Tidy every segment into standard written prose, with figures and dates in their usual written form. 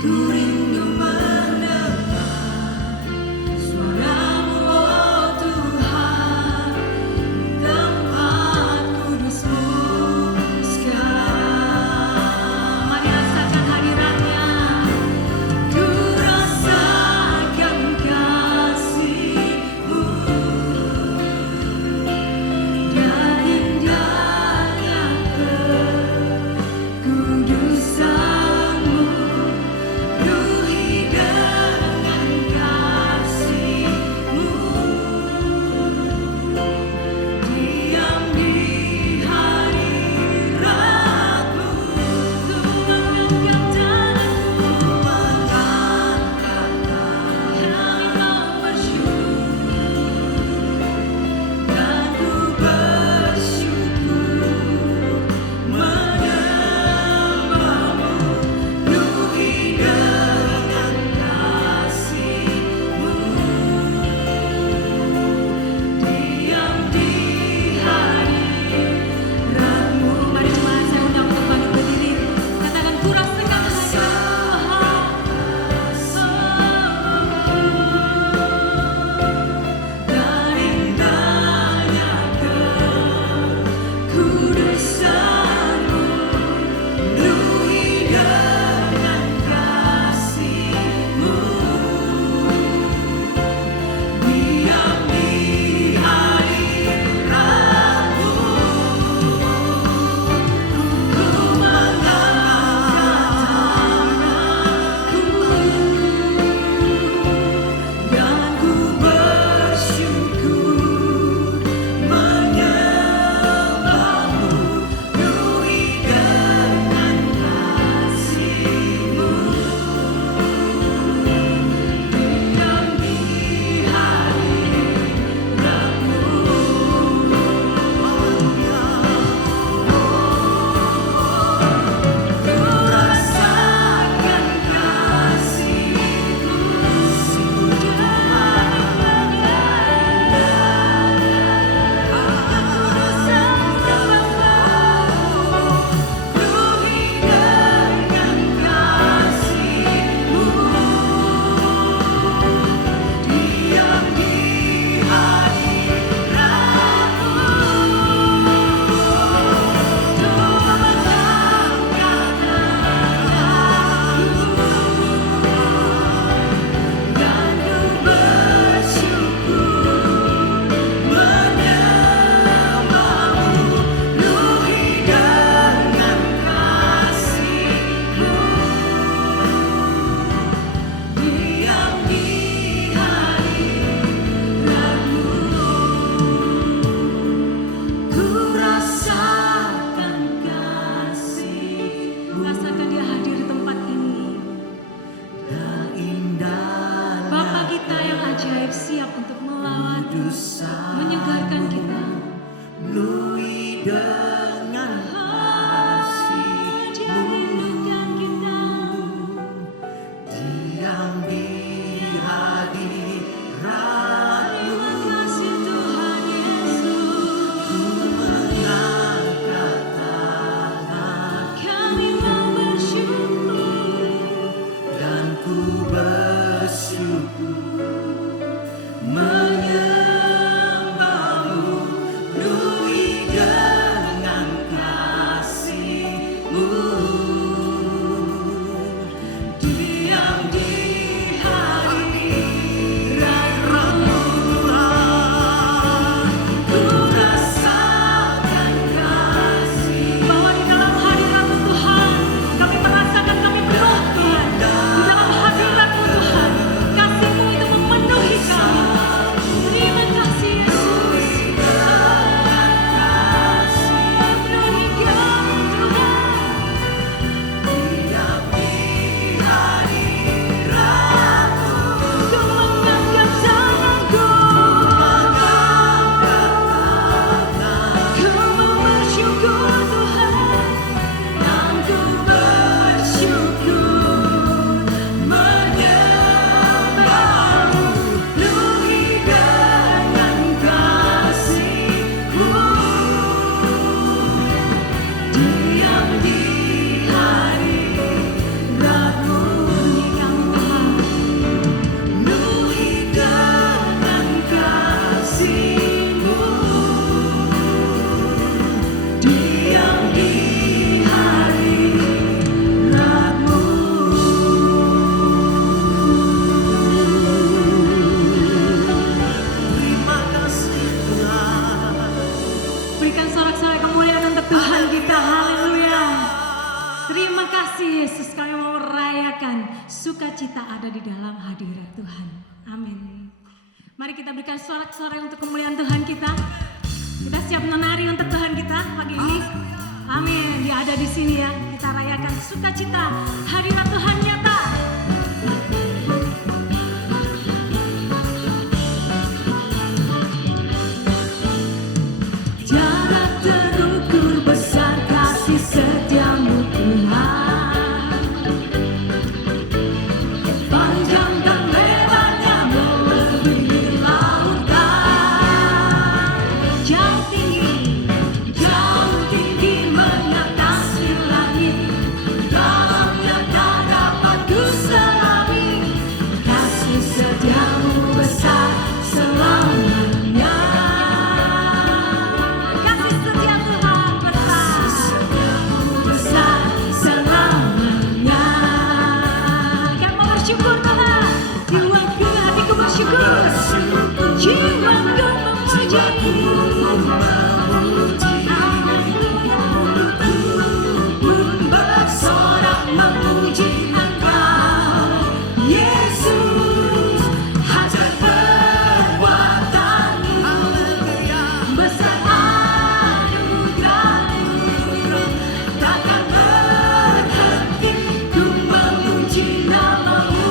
Ku rindu mendengar suara-Mu, oh Tuhan, tempat kudus-Mu sekarang. Mari rasakan hadirat-Nya. Ku rasakan kasih-Mu dan indahnya kekudusan-Mu. sukacita ada di dalam hadirat Tuhan. Amin. Mari kita berikan sorak-sorai untuk kemuliaan Tuhan kita. Kita siap menari untuk Tuhan kita pagi ini. Amin. Dia ada di sini ya. Kita rayakan sukacita hadirat Tuhan nyata. Tiada terukur besar kasih setiamu Tuhan, panjang dan lebarnya melebihi lautan, jauh tinggi mengatasi langit, dalamnya tak dapat kuselami, kasih setiamu besar selamanya. Jiwaku, hatiku bersyukur, jiwaku memuji, pun bersorak memuji Engkau, Yesus. Hajar perbuatanmu, besar anugerahmu, takkan berhenti ku memuji namamu.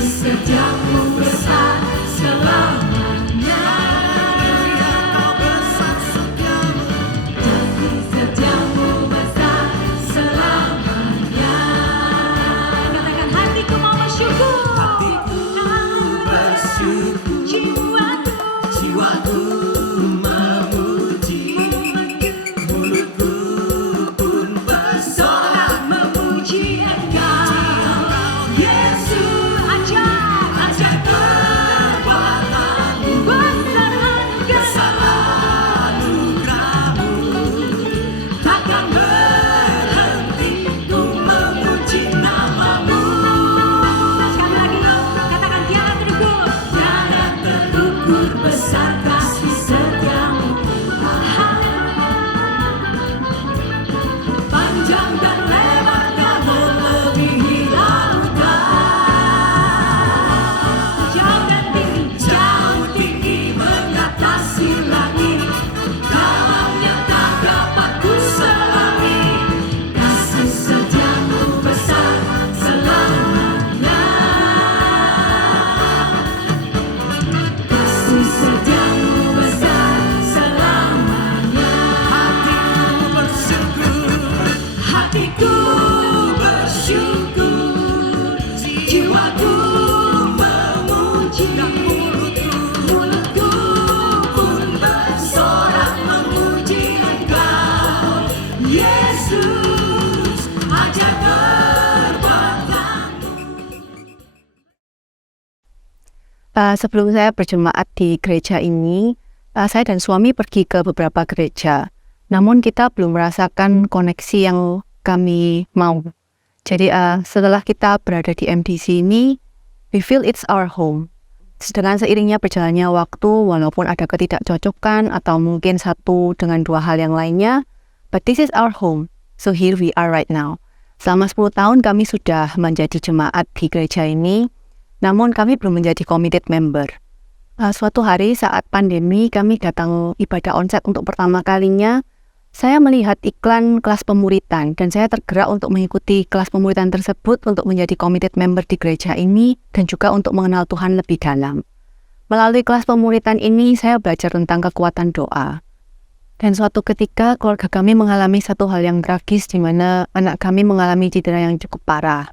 Setiamu besar selamanya, kasih setiamu besar selamanya. Hatiku bersyukur, jiwaku memuji, mulutku pun bersorak memuji Engkau, Yesus. Sebelum saya berjemaat di gereja ini, Saya dan suami pergi ke beberapa gereja, namun kita belum merasakan koneksi yang kami mau. Jadi setelah kita berada di MDC ini, we feel it's our home. Dengan seiringnya berjalannya waktu, walaupun ada ketidakcocokan atau mungkin satu dengan dua hal yang lainnya, but this is our home. So here we are right now. Selama 10 tahun kami sudah menjadi jemaat di gereja ini, namun kami belum menjadi committed member. Suatu hari saat pandemi kami datang ibadah onsite untuk pertama kalinya, saya melihat iklan kelas pemuritan dan saya tergerak untuk mengikuti kelas pemuritan tersebut untuk menjadi committed member di gereja ini dan juga untuk mengenal Tuhan lebih dalam. Melalui kelas pemuritan ini saya belajar tentang kekuatan doa. Dan suatu ketika keluarga kami mengalami satu hal yang tragis di mana anak kami mengalami cedera yang cukup parah.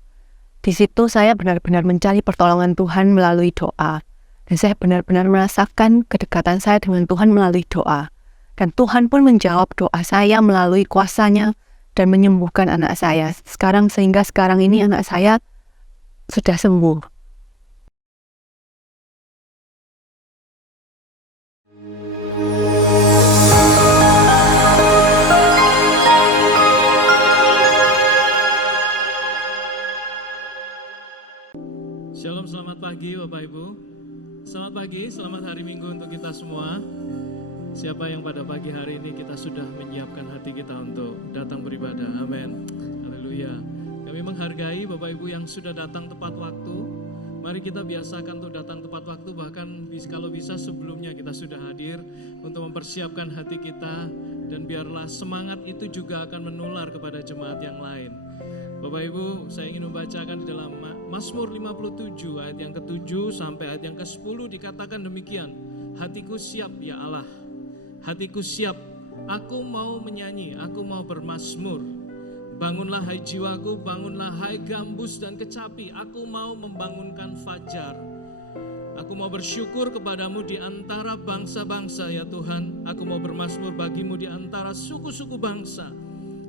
Di situ saya benar-benar mencari pertolongan Tuhan melalui doa. Dan saya benar-benar merasakan kedekatan saya dengan Tuhan melalui doa. Dan Tuhan pun menjawab doa saya melalui kuasa-Nya dan menyembuhkan anak saya. Sehingga sekarang ini anak saya sudah sembuh. Shalom, selamat pagi Bapak Ibu. Selamat pagi, selamat hari Minggu untuk kita semua. Siapa yang pada pagi hari ini kita sudah menyiapkan hati kita untuk datang beribadah. Amin. Haleluya. Kami menghargai Bapak Ibu yang sudah datang tepat waktu. Mari kita biasakan untuk datang tepat waktu, bahkan kalau bisa sebelumnya kita sudah hadir untuk mempersiapkan hati kita, dan biarlah semangat itu juga akan menular kepada jemaat yang lain. Bapak Ibu, saya ingin membacakan di dalam Mazmur 57 ayat yang ke-7 sampai ayat yang ke-10 dikatakan demikian. Hatiku siap ya Allah, hatiku siap, aku mau menyanyi, aku mau bermazmur. Bangunlah hai jiwaku, bangunlah hai gambus dan kecapi, aku mau membangunkan fajar. Aku mau bersyukur kepadamu di antara bangsa-bangsa ya Tuhan, aku mau bermazmur bagimu di antara suku-suku bangsa.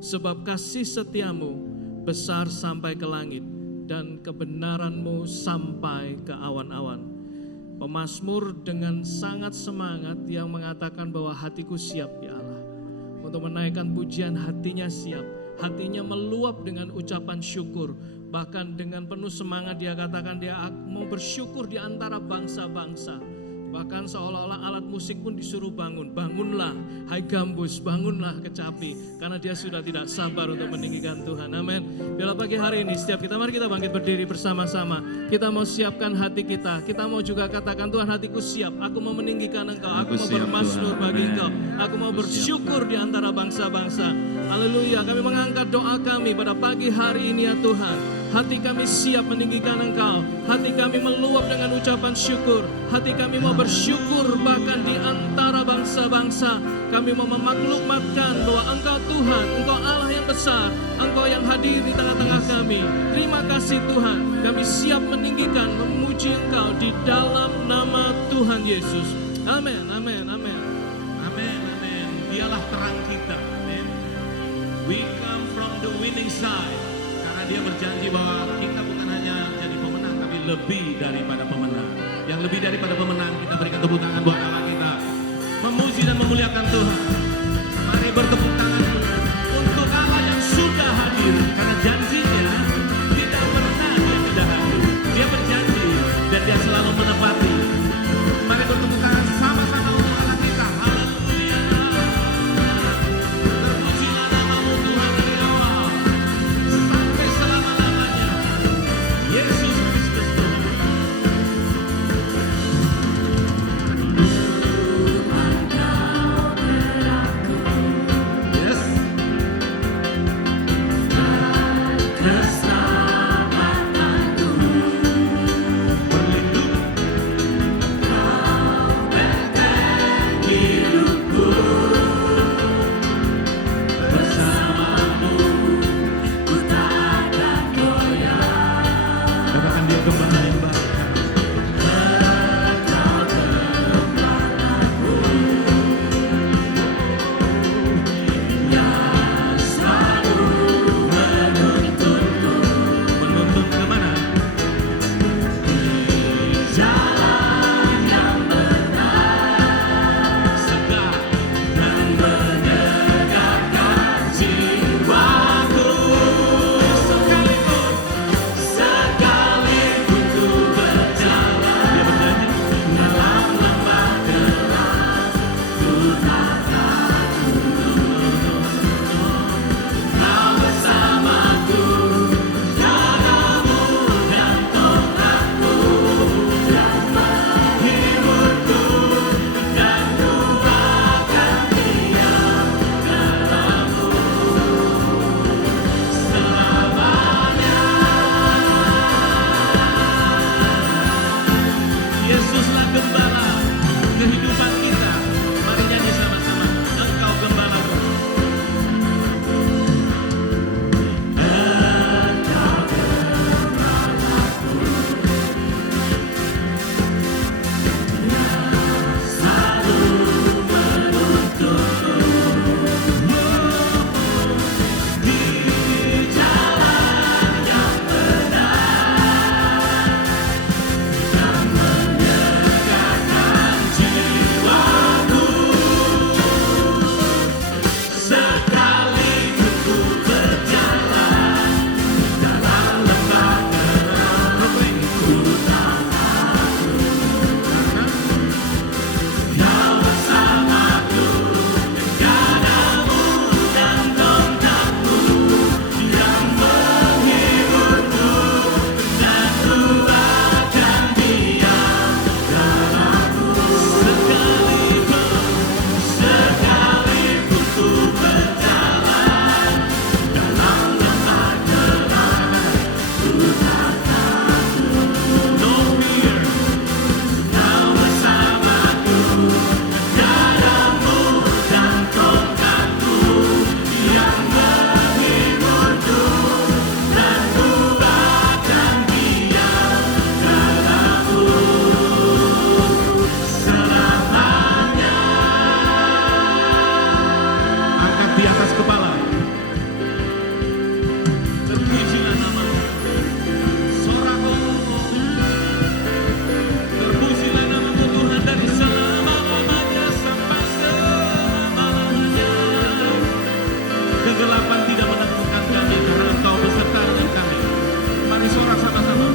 Sebab kasih setiamu besar sampai ke langit dan kebenaranmu sampai ke awan-awan. Pemazmur dengan sangat semangat yang mengatakan bahwa hatiku siap ya Allah. Untuk menaikkan pujian hatinya siap, hatinya meluap dengan ucapan syukur. Bahkan dengan penuh semangat dia katakan dia mau bersyukur di antara bangsa-bangsa. Bahkan seolah-olah alat musik pun disuruh bangun. Bangunlah hai gambus, bangunlah kecapi. Karena dia sudah tidak sabar untuk meninggikan Tuhan. Amin. Biarlah pagi hari ini setiap kita, mari kita bangkit berdiri bersama-sama. Kita mau siapkan hati kita. Kita mau juga katakan, Tuhan hatiku siap. Aku mau meninggikan Engkau. Aku mau bermazmur bagi Engkau. Aku mau bersyukur di antara bangsa-bangsa. Haleluya. Kami mengangkat doa kami pada pagi hari ini ya Tuhan. Hati kami siap meninggikan Engkau. Hati kami meluap dengan ucapan syukur. Hati kami mau bersyukur bahkan di antara bangsa-bangsa. Kami mau memaklumkan bahwa Engkau Tuhan, Engkau Allah yang besar, Engkau yang hadir di tengah-tengah kami. Terima kasih Tuhan. Kami siap meninggikan, memuji Engkau di dalam nama Tuhan Yesus. Amin, amin, amin. Amin, amin. Dialah terang kita. Amin. We come from the winning side. Karena dia berjanji bahwa kita bukan hanya jadi pemenang, tapi lebih daripada pemenang. Yang lebih daripada pemenang, kita berikan tepuk tangan buat Allah kita. Memuji dan memuliakan Tuhan. Mari bertepuk tangan untuk Allah yang sudah hadir. Karena janjinya tidak pernah dia tidak hadir. Dia berjanji dan dia selalu menepati. Mari bertepuk tangan sama-sama untuk Allah kita. Haleluya. Terpujilah namamu Tuhan dari awal sampai selama-lamanya. Yesus Kristus Tuhan. Yesuslah gembala kehidupan kita. Mari nyanyi sama-sama. Engkau gembalaku. Angkat di atas kepala. Terpujilah namamu. Soraku. Terpujilah namamu Tuhan dari selama-lamanya sampai selama-lamanya. Kegelapan tidak menemukan kami karena Engkau beserta dengan kami. Mari sorak sama-sama.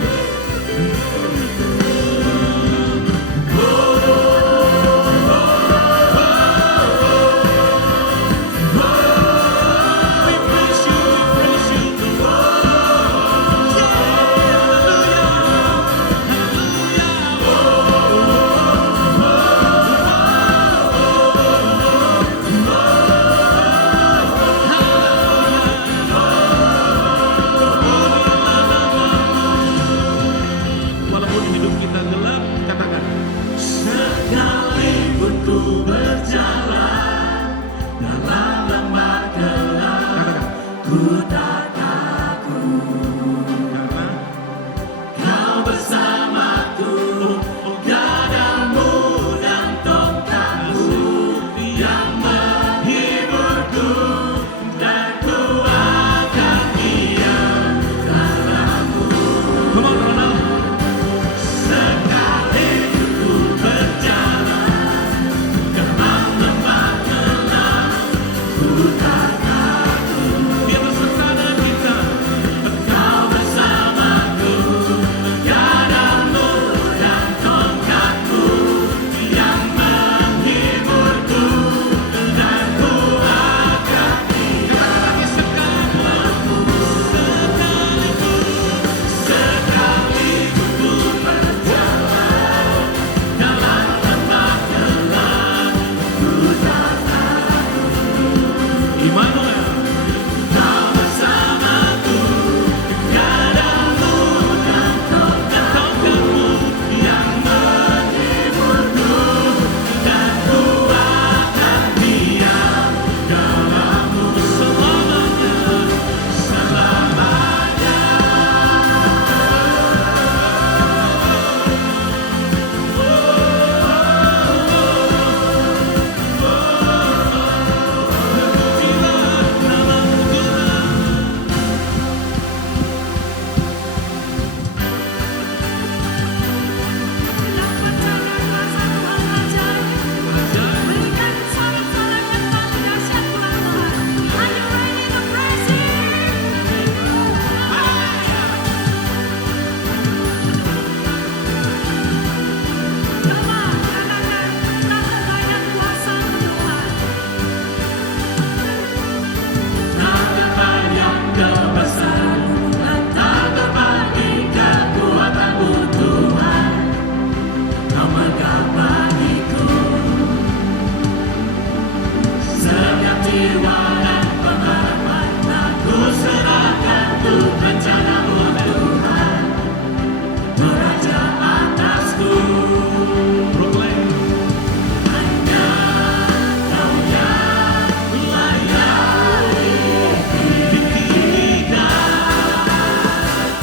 Walaupun hidup kita gelap, katakan. Sekalipun ku berjalan dalam lembah gelap, katakan. Ku tak takut karena Kau bersamaku. Gadamu dan tongkatmu yang menghiburku, dan ku akan diam dalam-Mu. Come on, Ronald. Sekalipun ku berjalan dalam lembah gelap, ku tak takut. Dia beserta dengan kita. Engkau bersamaku. Gadamu dan tongkatmu yang menghiburku, jiwa dan pengharapan. Ku serahkan tuh rencanamu Tuhan, Raja atasku. Proclaim. Hanya Kau yang layak ditinggikan.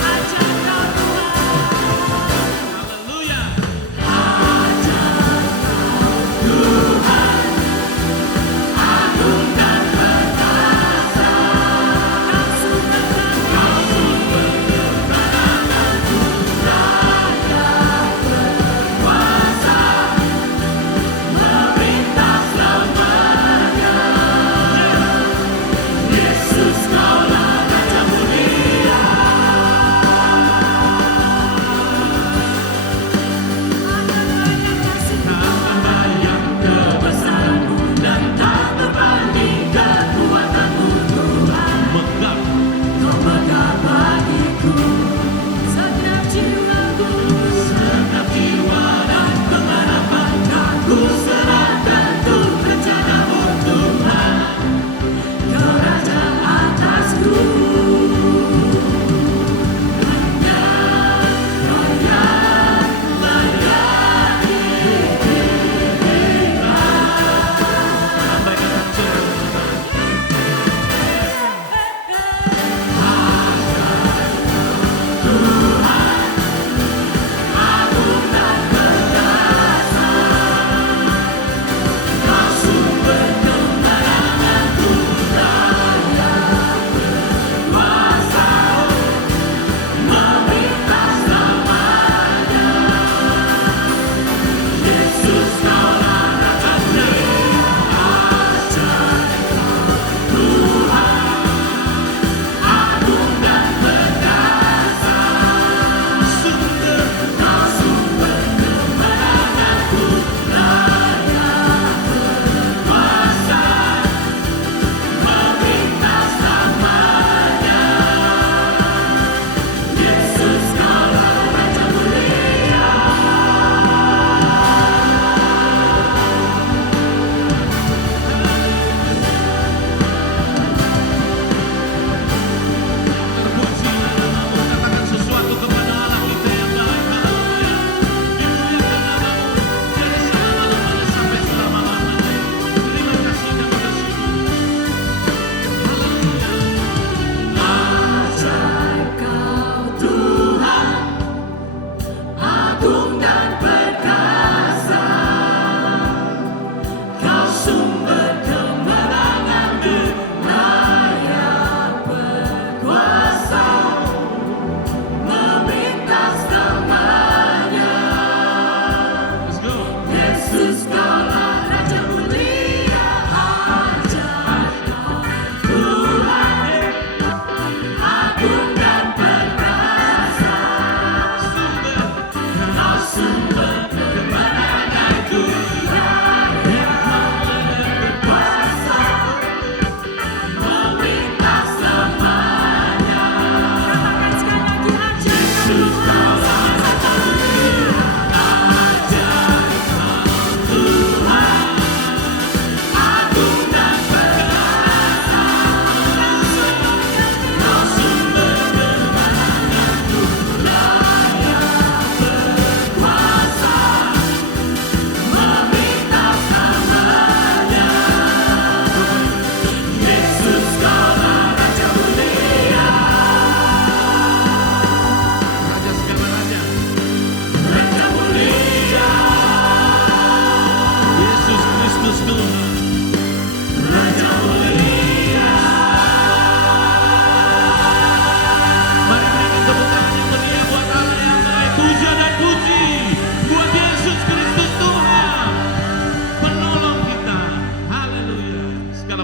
Ajar Kau Tuhan. Haleluya.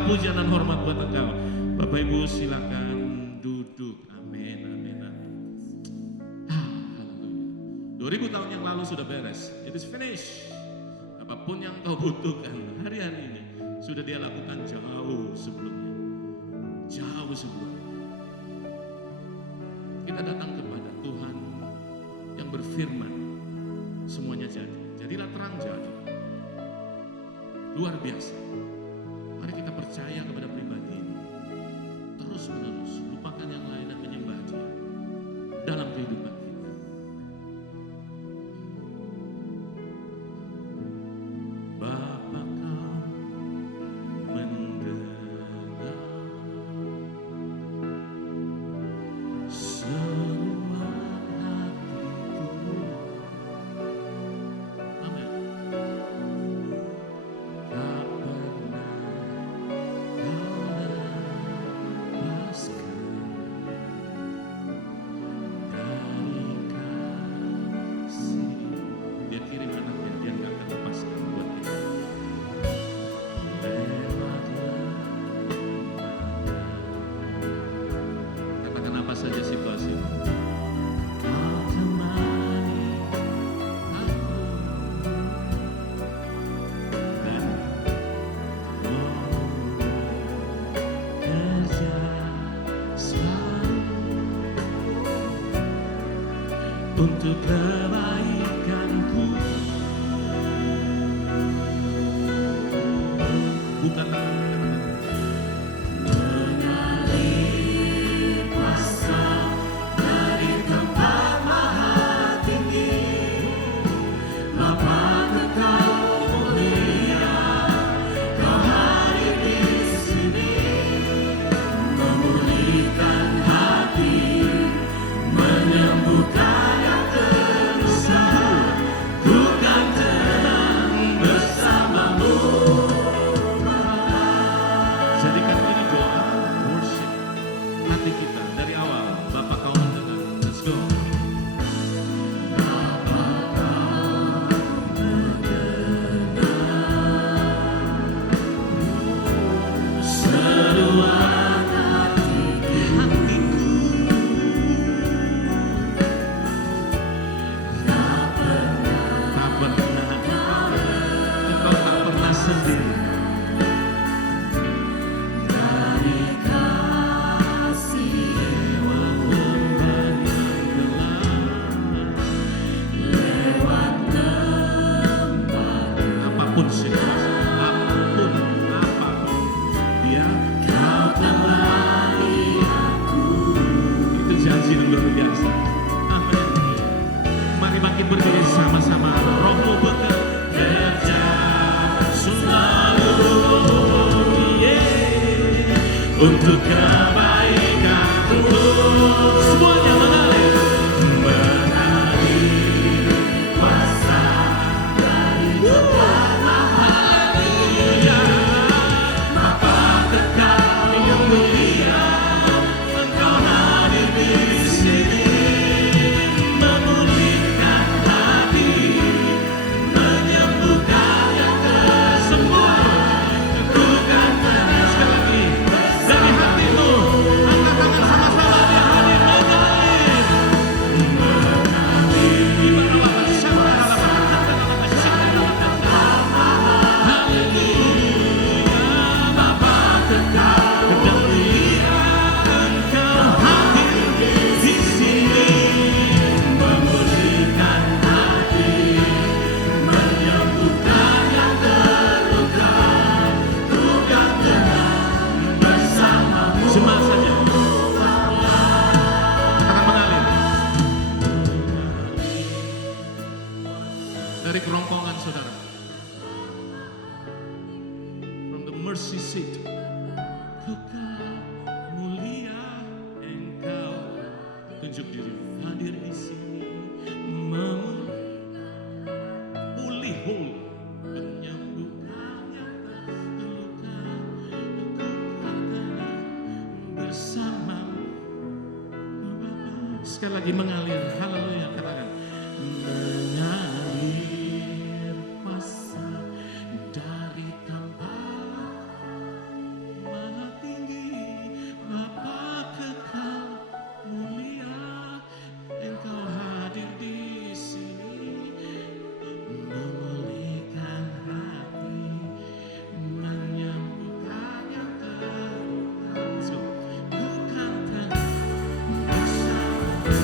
Pujian dan hormat buat Engkau. Bapak Ibu silakan duduk. Amin, amin, amin. Haleluya. 2000 tahun yang lalu sudah beres. It is finished. Apapun yang kau butuhkan hari-hari ini sudah Dia lakukan jauh sebelumnya. Jauh sebelumnya. Kita datang kepada Tuhan yang berfirman, semuanya jadi. Jadilah terang jadi. Luar biasa. Mari kita percaya kepada untuk kebaikanku. Bukan mengalir kuasa dari tempat maha tinggi, Bapa kekal mulia, Kau hadir di sini, memulihkan hati, menyembuhkan yang terluka. Ku kan tenang bersamamu. Jadikan ini doa worship hati kita dari awal. Bapa Kau mendengar. Let's go. Seruan hatiku tak pernah Engkau tak pernah sendiri. Dari kasih lewat lembah yang gelap, lewat lembah apapun situasi, apapun dia, Kau temani aku. Itu janji yang luar biasa. Amin. Mari makin berdiri sama-sama. Rohmu bekerja selalu, yeah, untuk kebaikanku. Semuanya mengalir, mengalir kuasa dari tempat maha tinggi, Bapa kekal yang mulia, Engkau hadir di sini, memulihkan hati, menyembuhkan yang tersembuh. Ku kan tenang. Sekali lagi, dari hatimu, angkat tangan sama-sama, Dia hadir mengalir. Jemaat saja, katakan mengalir. Dari kerongkongan saudara, from the mercy seat, kekal mulia Engkau, tunjuk diri, hadir di sini, pulih whole, menyembuhkan yang terluka. Ku kan tenang bersamamu, Bapa. Sekali lagi mengalir, haleluya, katakan mengalir kuasa dari tempat maha tinggi, Bapa kekal mulia, Engkau hadir di sini, memulihkan hati, menyembuhkan yang terluka. So, ku kan tenang bersamamu.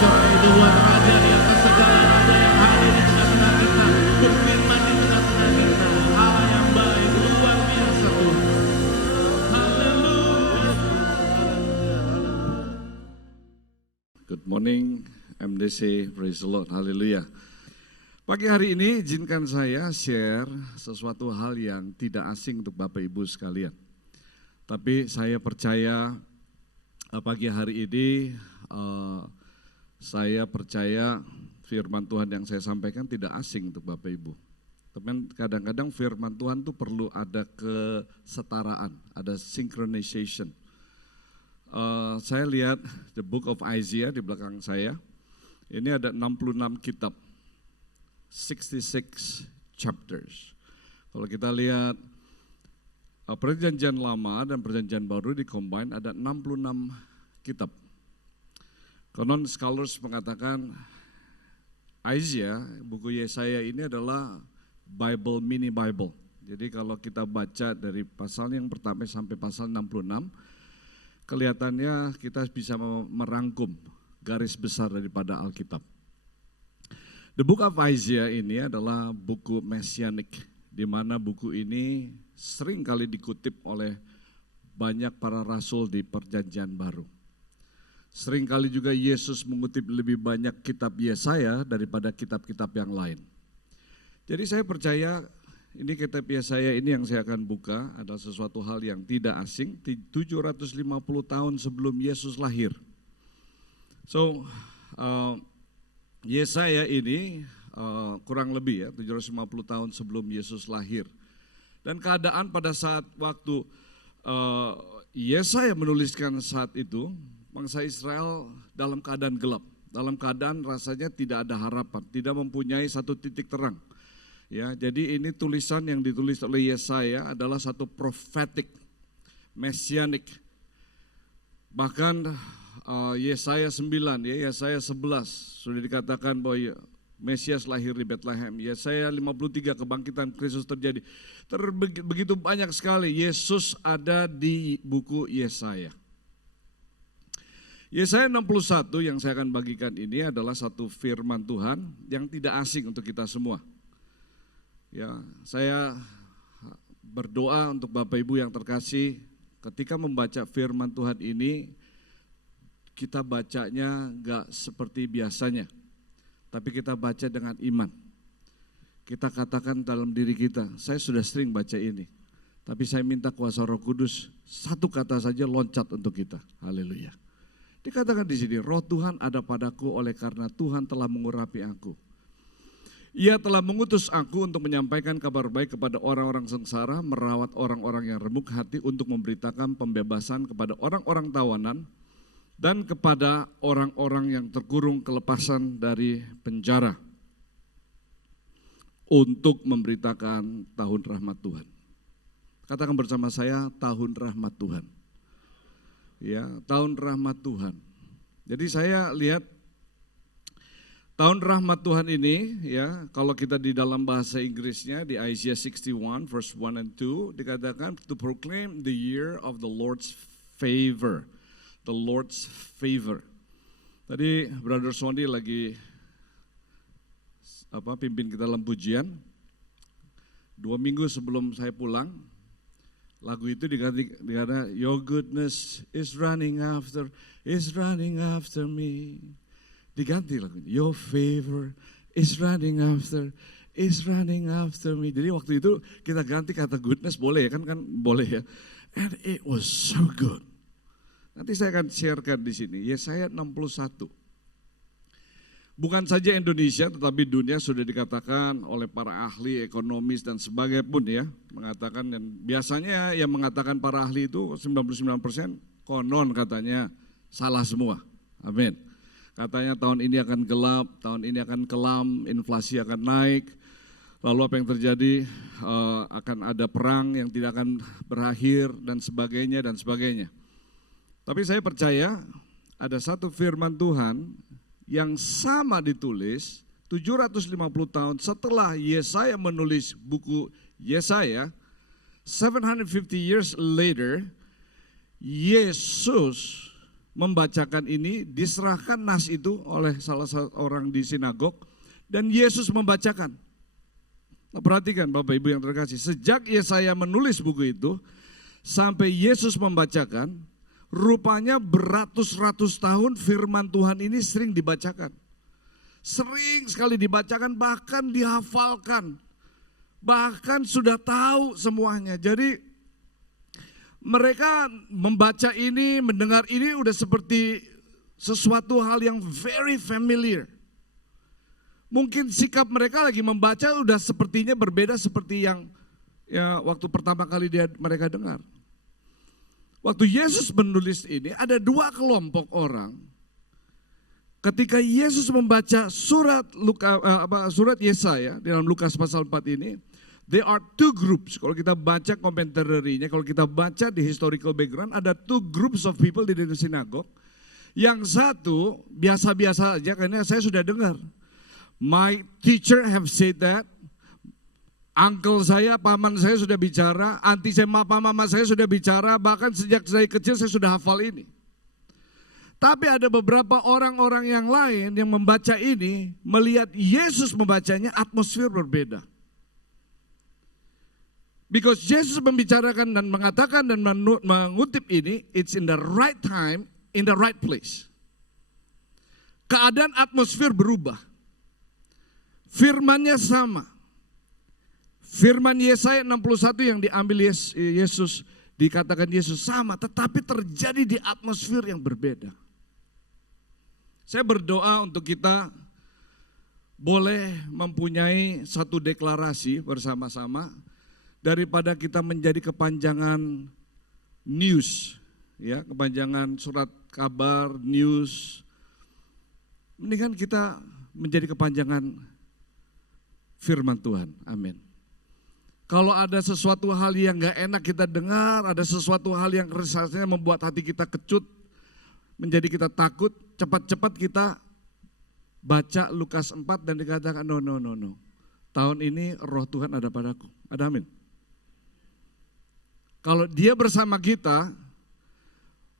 Karena itu buat Raja di atas segala raja yang ada di tengah-tengah kita, berfirman di tengah-tengah kita, Allah yang baik, luar biasa Tuhan. Haleluya. Good morning MDC, praise the Lord, haleluya. Pagi hari ini izinkan saya share sesuatu hal yang tidak asing untuk Bapak Ibu sekalian. Tapi saya percaya pagi hari ini saya percaya firman Tuhan yang saya sampaikan tidak asing untuk Bapak Ibu. Teman, kadang-kadang firman Tuhan itu perlu ada kesetaraan, ada synchronization. Saya lihat the book of Isaiah di belakang saya. Ini ada 66 kitab, 66 chapters. Kalau kita lihat Perjanjian Lama dan Perjanjian Baru di-combine ada 66 kitab. Konon scholars mengatakan Isaiah, buku Yesaya ini adalah Bible, mini Bible. Jadi kalau kita baca dari pasal yang pertama sampai pasal 66, kelihatannya kita bisa merangkum garis besar daripada Alkitab. The Book of Isaiah ini adalah buku mesianik, di mana buku ini sering kali dikutip oleh banyak para rasul di Perjanjian Baru. Sering kali juga Yesus mengutip lebih banyak kitab Yesaya daripada kitab-kitab yang lain. Jadi saya percaya ini kitab Yesaya ini yang saya akan buka adalah sesuatu hal yang tidak asing, 750 tahun sebelum Yesus lahir. So, Yesaya ini kurang lebih ya 750 tahun sebelum Yesus lahir. Dan keadaan pada saat waktu Yesaya menuliskan saat itu, bangsa Israel dalam keadaan gelap, dalam keadaan rasanya tidak ada harapan, tidak mempunyai satu titik terang. Ya, jadi ini tulisan yang ditulis oleh Yesaya adalah satu prophetic, messianic. Bahkan Yesaya 9, ya, Yesaya 11 sudah dikatakan bahwa Mesias lahir di Bethlehem. Yesaya 53 kebangkitan Kristus terjadi. Begitu banyak sekali Yesus ada di buku Yesaya. Yesaya 61 yang saya akan bagikan ini adalah satu firman Tuhan yang tidak asing untuk kita semua. Ya, saya berdoa untuk Bapak Ibu yang terkasih, ketika membaca firman Tuhan ini kita bacanya enggak seperti biasanya. Tapi kita baca dengan iman. Kita katakan dalam diri kita, saya sudah sering baca ini. Tapi saya minta kuasa Roh Kudus, satu kata saja loncat untuk kita. Haleluya. Dikatakan di sini, Roh Tuhan ada padaku oleh karena Tuhan telah mengurapi aku. Ia telah mengutus aku untuk menyampaikan kabar baik kepada orang-orang sengsara, merawat orang-orang yang remuk hati untuk memberitakan pembebasan kepada orang-orang tawanan, dan kepada orang-orang yang terkurung kelepasan dari penjara untuk memberitakan tahun rahmat Tuhan. Katakan bersama saya, tahun rahmat Tuhan. Ya, tahun rahmat Tuhan. Jadi saya lihat tahun rahmat Tuhan ini, ya, kalau kita di dalam bahasa Inggrisnya di Isaiah 61 verse 1 and 2 dikatakan to proclaim the year of the Lord's favor. The Lord's favor. Tadi Brother Sondi lagi pimpin kita dalam pujian. 2 minggu sebelum saya pulang, lagu itu diganti Your goodness is running after me. Diganti lagunya, Your favor is running after me. Jadi waktu itu kita ganti kata goodness, boleh ya kan boleh ya. And it was so good. Nanti saya akan sharekan di sini, Yesaya 61. Bukan saja Indonesia, tetapi dunia sudah dikatakan oleh para ahli ekonomis dan sebagainya pun ya, mengatakan, dan biasanya yang mengatakan para ahli itu 99% konon katanya salah semua. Amin. Katanya tahun ini akan gelap, tahun ini akan kelam, inflasi akan naik, lalu apa yang terjadi, akan ada perang yang tidak akan berakhir dan sebagainya dan sebagainya. Tapi saya percaya ada satu firman Tuhan yang sama ditulis 750 tahun setelah Yesaya menulis buku Yesaya, 750 years later, Yesus membacakan ini, diserahkan nas itu oleh salah seorang di sinagog, dan Yesus membacakan. Nah, perhatikan Bapak Ibu yang terkasih, sejak Yesaya menulis buku itu, sampai Yesus membacakan, rupanya beratus-ratus tahun firman Tuhan ini sering dibacakan. Sering sekali dibacakan, bahkan dihafalkan. Bahkan sudah tahu semuanya. Jadi mereka membaca ini, mendengar ini udah seperti sesuatu hal yang very familiar. Mungkin sikap mereka lagi membaca udah sepertinya berbeda seperti yang ya waktu pertama kali mereka dengar. Waktu Yesus menulis ini ada dua kelompok orang. Ketika Yesus membaca surat Yesaya di dalam Lukas pasal 4 ini, there are two groups. Kalau kita baca komentarnya, kalau kita baca di historical background, ada two groups of people di dalam sinagog. Yang satu biasa-biasa aja karena saya sudah dengar. My teacher have said that. Uncle saya, paman saya sudah bicara, auntie saya, papa mama saya sudah bicara, bahkan sejak saya kecil saya sudah hafal ini. Tapi ada beberapa orang-orang yang lain yang membaca ini, melihat Yesus membacanya, atmosfer berbeda. Because Yesus membicarakan dan mengatakan dan mengutip ini, it's in the right time, in the right place. Keadaan atmosfer berubah. Firmannya sama. Firman Yesaya 61 yang diambil Yesus, dikatakan Yesus sama, tetapi terjadi di atmosfer yang berbeda. Saya berdoa untuk kita boleh mempunyai satu deklarasi bersama-sama daripada kita menjadi kepanjangan news, ya, kepanjangan surat kabar, news. Mendingan kita menjadi kepanjangan firman Tuhan. Amin. Kalau ada sesuatu hal yang gak enak kita dengar, ada sesuatu hal yang rasanya membuat hati kita kecut, menjadi kita takut, cepat-cepat kita baca Lukas 4 dan dikatakan no. Tahun ini roh Tuhan ada padaku. Ada amin. Kalau dia bersama kita,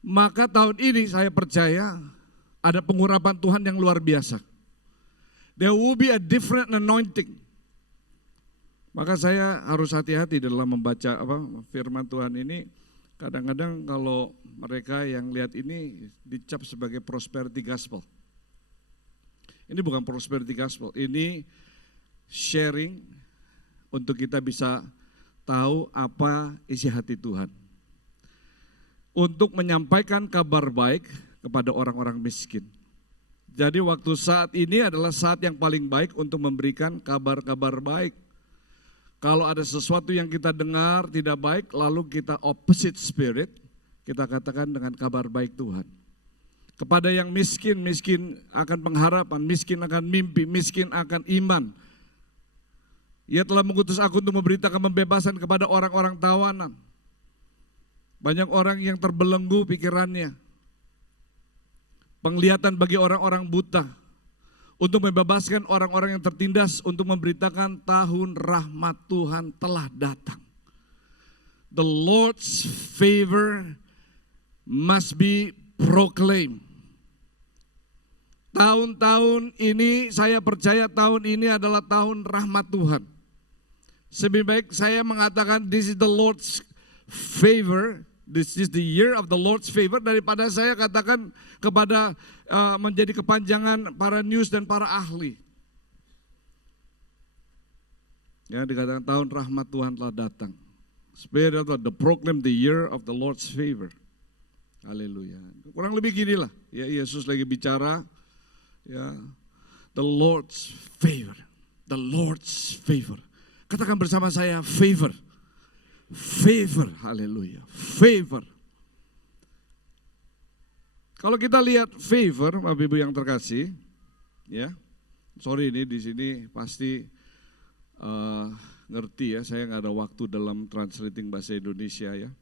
maka tahun ini saya percaya ada pengurapan Tuhan yang luar biasa. There will be a different anointing. Maka saya harus hati-hati dalam membaca firman Tuhan ini. Kadang-kadang kalau mereka yang lihat ini dicap sebagai prosperity gospel. Ini bukan prosperity gospel, ini sharing untuk kita bisa tahu apa isi hati Tuhan. Untuk menyampaikan kabar baik kepada orang-orang miskin. Jadi waktu saat ini adalah saat yang paling baik untuk memberikan kabar-kabar baik. Kalau ada sesuatu yang kita dengar tidak baik, lalu kita opposite spirit, kita katakan dengan kabar baik Tuhan. Kepada yang miskin, miskin akan pengharapan, miskin akan mimpi, miskin akan iman. Ia telah mengutus aku untuk memberitakan pembebasan kepada orang-orang tawanan. Banyak orang yang terbelenggu pikirannya. Penglihatan bagi orang-orang buta. Untuk membebaskan orang-orang yang tertindas, untuk memberitakan tahun rahmat Tuhan telah datang. The Lord's favor must be proclaimed. Tahun-tahun ini, saya percaya tahun ini adalah tahun rahmat Tuhan. Lebih baik saya mengatakan this is the Lord's favor, this is the year of the Lord's favor, daripada saya katakan kepada menjadi kepanjangan para news dan para ahli. Ya, dikatakan tahun rahmat Tuhan telah datang. Spirit of the proclaim the year of the Lord's favor. Haleluya. Kurang lebih gini lah. Ya, Yesus lagi bicara. Ya, the Lord's favor. The Lord's favor. Katakan bersama saya, favor. Favor, haleluya. Favor. Kalau kita lihat favor, Bapak Ibu yang terkasih, ya. Sorry ini di sini pasti ngerti ya, saya nggak ada waktu dalam translating bahasa Indonesia ya.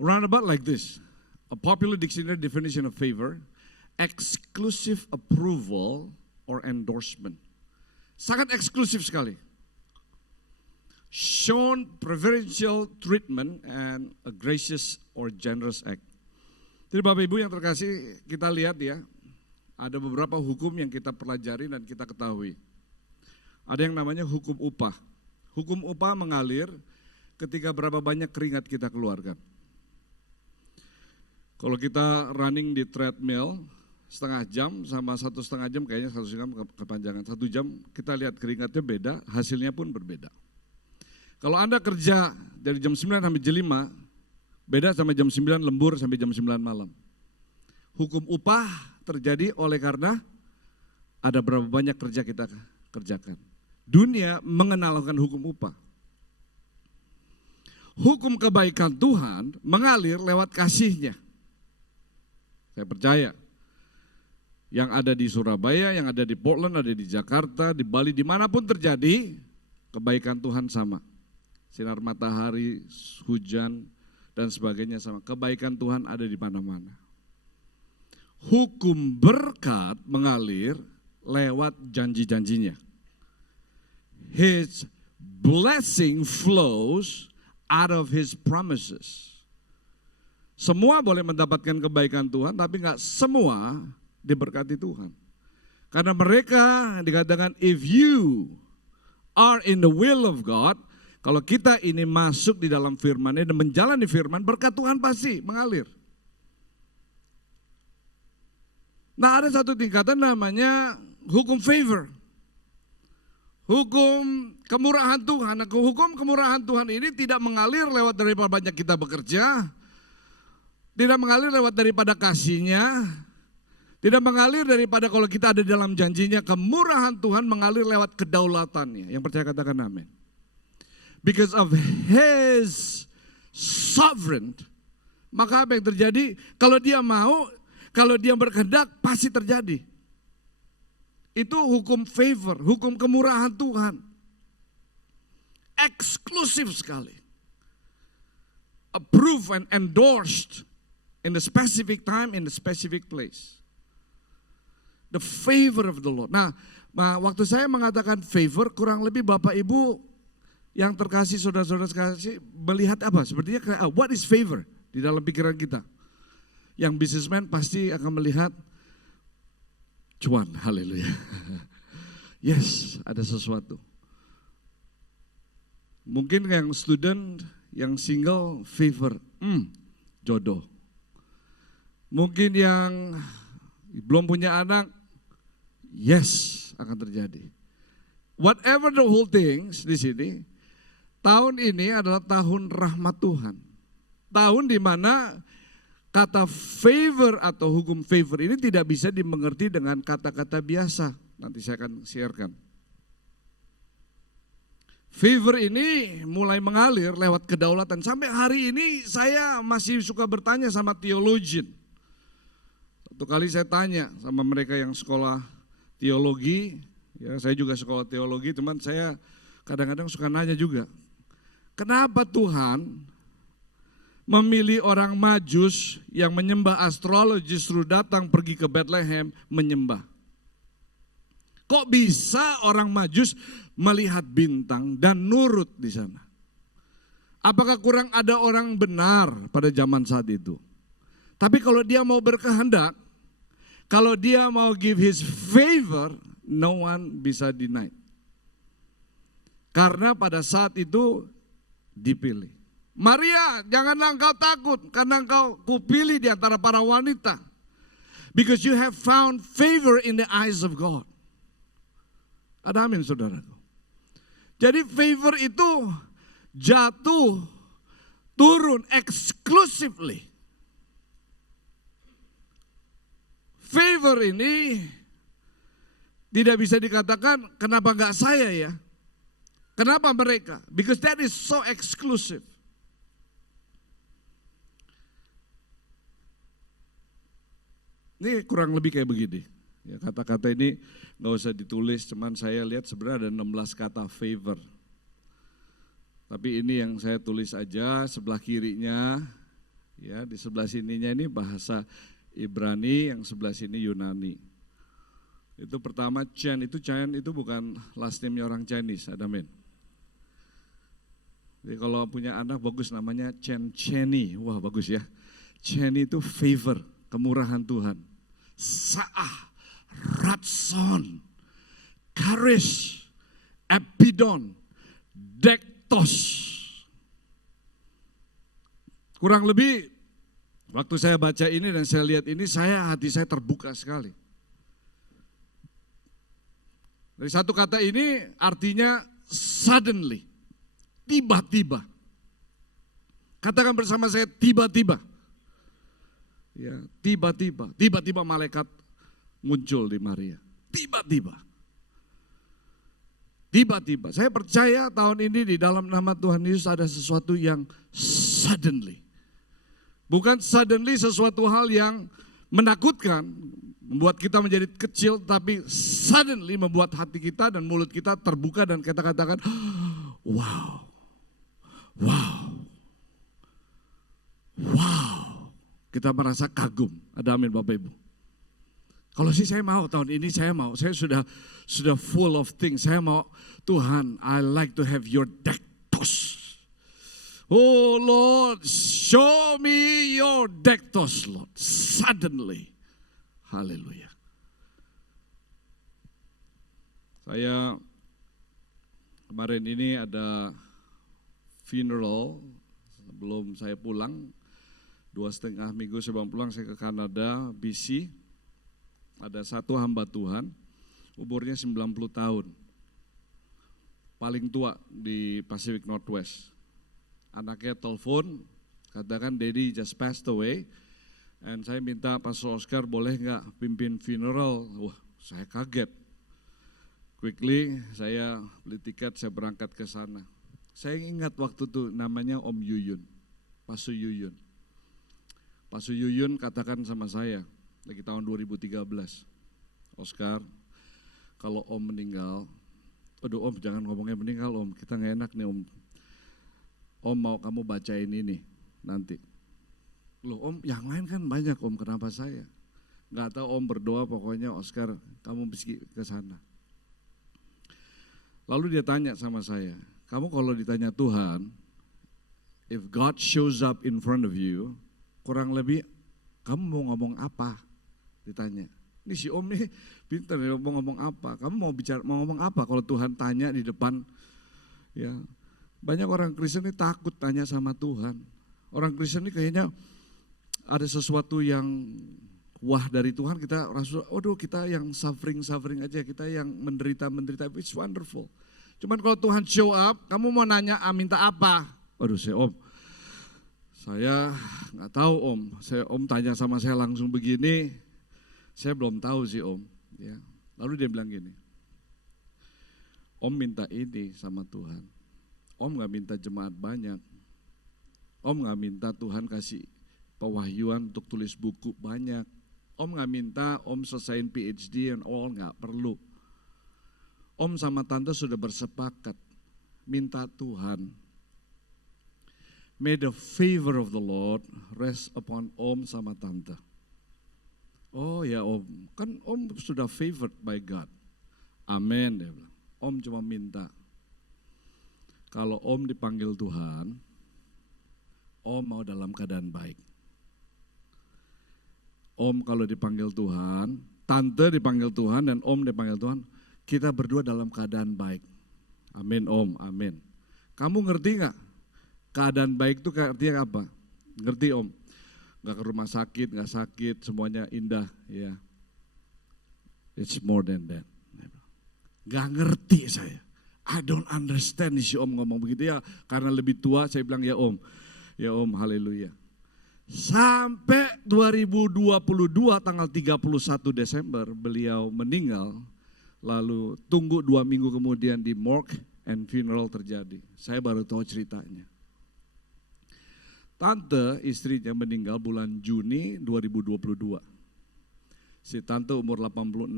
Roundabout like this, a popular dictionary definition of favor, exclusive approval or endorsement. Sangat eksklusif sekali. Shown preferential treatment and a gracious or generous act. Jadi Bapak Ibu yang terkasih, kita lihat ya, ada beberapa hukum yang kita pelajari dan kita ketahui. Ada yang namanya hukum upah. Hukum upah mengalir ketika berapa banyak keringat kita keluarkan. Kalau kita running di treadmill, setengah jam sama 1,5 jam, kayaknya 1 jam kepanjangan. 1 jam kita lihat keringatnya beda, hasilnya pun berbeda. Kalau Anda kerja dari jam 9 sampai jam 5, beda sama jam 9 lembur sampai jam 9 malam. Hukum upah terjadi oleh karena ada berapa banyak kerja kita kerjakan. Dunia mengenalkan hukum upah. Hukum kebaikan Tuhan mengalir lewat kasih-Nya. Saya percaya. Yang ada di Surabaya, yang ada di Portland, ada di Jakarta, di Bali, dimanapun terjadi, kebaikan Tuhan sama. Sinar matahari, hujan, dan sebagainya sama. Kebaikan Tuhan ada di mana-mana. Hukum berkat mengalir lewat janji-janjinya. His blessing flows out of His promises. Semua boleh mendapatkan kebaikan Tuhan, tapi enggak semua diberkati Tuhan. Karena mereka dikatakan if you are in the will of God, kalau kita ini masuk di dalam firman-Nya dan menjalani firman, berkat Tuhan pasti mengalir. Nah, ada satu tingkatan namanya hukum favor. Hukum kemurahan Tuhan. Nah, hukum kemurahan Tuhan ini tidak mengalir lewat daripada banyak kita bekerja, tidak mengalir lewat daripada kasih-Nya, tidak mengalir daripada kalau kita ada dalam janji-Nya. Kemurahan Tuhan mengalir lewat kedaulatannya. Yang percaya katakan amin. Because of His sovereign, maka apa yang terjadi? Kalau Dia mau, kalau Dia berkehendak, pasti terjadi. Itu hukum favor, hukum kemurahan Tuhan. Eksklusif sekali. Approved and endorsed in the specific time, in the specific place. The favor of the Lord. Nah, waktu saya mengatakan favor, kurang lebih Bapak Ibu yang terkasih, saudara-saudara terkasih, melihat apa? Sepertinya kayak, what is favor? Di dalam pikiran kita. Yang businessman pasti akan melihat cuan, haleluya. Yes, ada sesuatu. Mungkin yang student, yang single, favor, jodoh. Mungkin yang belum punya anak, yes, akan terjadi. Whatever the whole things di sini, tahun ini adalah tahun rahmat Tuhan. Tahun di mana kata favor atau hukum favor ini tidak bisa dimengerti dengan kata-kata biasa. Nanti saya akan sharekan. Favor ini mulai mengalir lewat kedaulatan. Sampai hari ini saya masih suka bertanya sama theologian. Satu kali saya tanya sama mereka yang sekolah teologi, ya saya juga sekolah teologi, teman saya kadang-kadang suka nanya juga. Kenapa Tuhan memilih orang Majus yang menyembah astrologi justru datang pergi ke Bethlehem menyembah? Kok bisa orang Majus melihat bintang dan nurut di sana? Apakah kurang ada orang benar pada zaman saat itu? Tapi kalau dia mau berkehendak, kalau dia mau give his favor, no one bisa deny. Karena pada saat itu dipilih. Maria, janganlah engkau takut karena engkau kupilih di antara para wanita. Because you have found favor in the eyes of God. Ada amin saudaraku. Jadi favor itu jatuh, turun exclusively. Favor ini tidak bisa dikatakan kenapa enggak saya ya. Kenapa mereka? Because that is so exclusive. Ini kurang lebih kayak begini. Ya, kata-kata ini nggak usah ditulis, cuman saya lihat sebenarnya ada 16 kata favor. Tapi ini yang saya tulis aja, sebelah kirinya, ya di sebelah sininya ini bahasa Ibrani, yang sebelah sini Yunani. Itu pertama Chen itu bukan last name-nya orang Chinese, ada men. Jadi kalau punya anak bagus namanya Chen Chenny, wah bagus ya. Jenny itu favor, kemurahan Tuhan. Saah, Ratson, Karis, Epidon, Dektos. Kurang lebih waktu saya baca ini dan saya lihat ini, hati saya terbuka sekali. Dari satu kata ini artinya suddenly, tiba-tiba. Katakan bersama saya, tiba-tiba. Ya, tiba-tiba malaikat muncul di Maria. Tiba-tiba. Saya percaya tahun ini di dalam nama Tuhan Yesus ada sesuatu yang suddenly. Bukan suddenly sesuatu hal yang menakutkan, membuat kita menjadi kecil, tapi suddenly membuat hati kita dan mulut kita terbuka dan kita katakan, wow. Kita merasa kagum. Ada amin Bapak Ibu. Kalau sih saya mau tahun ini saya sudah full of things. Saya mau Tuhan, I like to have your dektos. Oh Lord, show me your dektos Lord. Suddenly. Haleluya. Saya kemarin ini ada funeral sebelum saya pulang. 2,5 minggu sebelum pulang saya ke Kanada, BC. Ada satu hamba Tuhan, umurnya 90 tahun. Paling tua di Pacific Northwest. Anaknya telepon, katakan Daddy just passed away. And saya minta Pastor Oscar boleh nggak pimpin funeral. Wah, saya kaget. Quickly saya beli tiket, saya berangkat ke sana. Saya ingat waktu itu namanya Om Yuyun, Pastor Yuyun. Pastor Yuyun katakan sama saya, lagi tahun 2013, Oscar, kalau Om meninggal, aduh Om jangan ngomongnya meninggal Om, kita nggak enak nih Om. Om mau kamu bacain ini nanti. Loh Om, yang lain kan banyak Om, kenapa saya? Nggak tahu Om berdoa, pokoknya Oscar kamu mesti ke sana. Lalu dia tanya sama saya, kamu kalau ditanya Tuhan, if God shows up in front of you, kurang lebih kamu mau ngomong apa? Ditanya. Ini si Om nih pintar ya mau ngomong apa? Kamu mau ngomong apa kalau Tuhan tanya di depan? Ya, banyak orang Kristen ini takut tanya sama Tuhan. Orang Kristen ini kayaknya ada sesuatu yang wah dari Tuhan, kita rasa, kita yang suffering aja, kita yang menderita, it's wonderful. Cuman kalau Tuhan show up, kamu mau nanya minta apa? Om, saya nggak tahu Om. Om tanya sama saya langsung begini, saya belum tahu sih Om. Ya. Lalu dia bilang gini, Om minta ini sama Tuhan. Om nggak minta jemaat banyak. Om nggak minta Tuhan kasih pewahyuan untuk tulis buku banyak. Om nggak minta Om selesaiin PhD and all, nggak perlu. Om sama Tante sudah bersepakat minta Tuhan, may the favor of the Lord rest upon Om sama Tante. Oh ya Om, kan Om sudah favored by God. Amin, dia bilang. Om cuma minta, kalau Om dipanggil Tuhan, Om mau dalam keadaan baik. Om kalau dipanggil Tuhan, Tante dipanggil Tuhan dan Om dipanggil Tuhan, kita berdua dalam keadaan baik. Amin Om, amin. Kamu ngerti gak? Keadaan baik itu artinya apa? Ngerti Om? Gak ke rumah sakit, gak sakit, semuanya indah. Ya, it's more than that. Gak ngerti saya. I don't understand si Om ngomong begitu ya. Karena lebih tua saya bilang ya Om, haleluya. Sampai 2022 tanggal 31 Desember beliau meninggal. Lalu tunggu 2 minggu kemudian di morgue and funeral terjadi. Saya baru tahu ceritanya. Tante istrinya meninggal bulan Juni 2022. Si tante umur 86.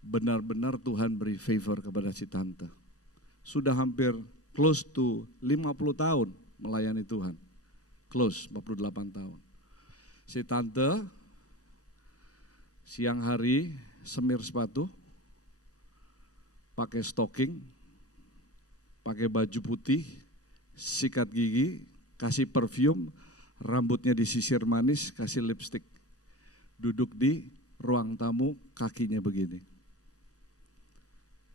Benar-benar Tuhan beri favor kepada si tante. Sudah hampir close to 50 tahun melayani Tuhan. Close 48 tahun. Si tante siang hari semir sepatu, pakai stocking, pakai baju putih, sikat gigi, kasih perfume, rambutnya disisir manis, kasih lipstik. Duduk di ruang tamu, kakinya begini.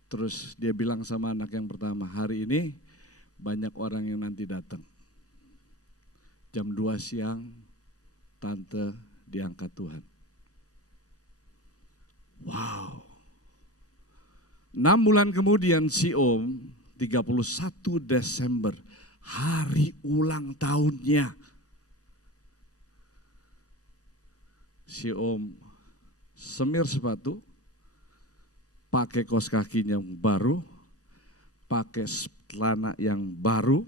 Terus dia bilang sama anak yang pertama, hari ini banyak orang yang nanti datang. Jam 2 siang, tante diangkat Tuhan. Wow. 6 bulan kemudian si Om, 31 Desember, hari ulang tahunnya. Si Om semir sepatu, pakai kaos kakinya yang baru, pakai celana yang baru,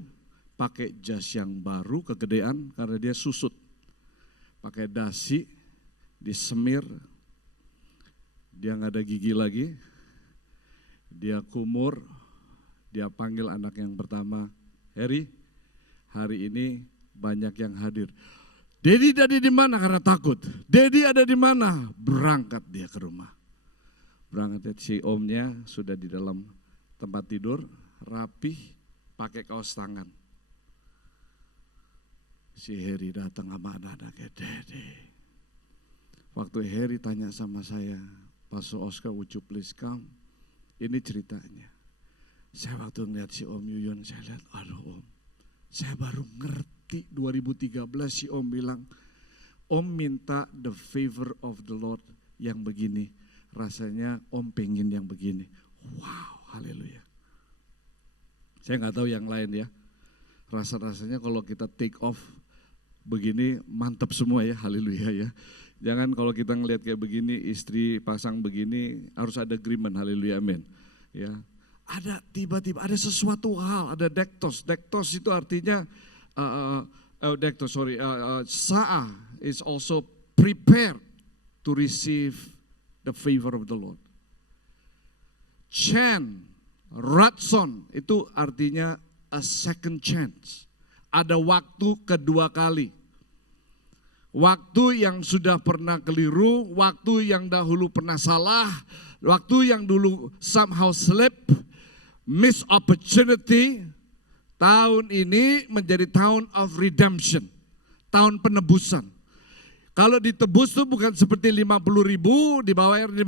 pakai jas yang baru, kegedean karena dia susut. Pakai dasi, disemir, dia nggak ada gigi lagi, dia kumur, dia panggil anak yang pertama, Harry, hari ini banyak yang hadir. Dedi tadi di mana karena takut. Dedi ada di mana? Berangkat dia ke rumah. Berangkat si omnya sudah di dalam tempat tidur, rapih, pakai kaos tangan. Si Harry datang sama anak-anaknya, Dedi. Waktu Harry tanya sama saya, Pastor Oscar, would you please come? Ini ceritanya. Saya waktu ngeliat si Om Yuyun, saya lihat, aduh Om, saya baru ngerti 2013 si Om bilang, Om minta the favor of the Lord yang begini. Rasanya Om pengen yang begini. Wow, haleluya. Saya nggak tahu yang lain ya. Rasa-rasanya kalau kita take off begini mantap semua ya, haleluya ya. Jangan kalau kita ngelihat kayak begini, istri pasang begini, harus ada agreement, haleluya, amin. Ya, ada tiba-tiba ada sesuatu hal, ada dektos. Dektos itu artinya Sa'a is also prepared to receive the favor of the Lord. Chan, Ratson itu artinya a second chance. Ada waktu kedua kali. Waktu yang sudah pernah keliru, waktu yang dahulu pernah salah, waktu yang dulu somehow slip, miss opportunity. Tahun ini menjadi tahun of redemption, tahun penebusan. Kalau ditebus itu bukan seperti 50.000, di bawah 50.000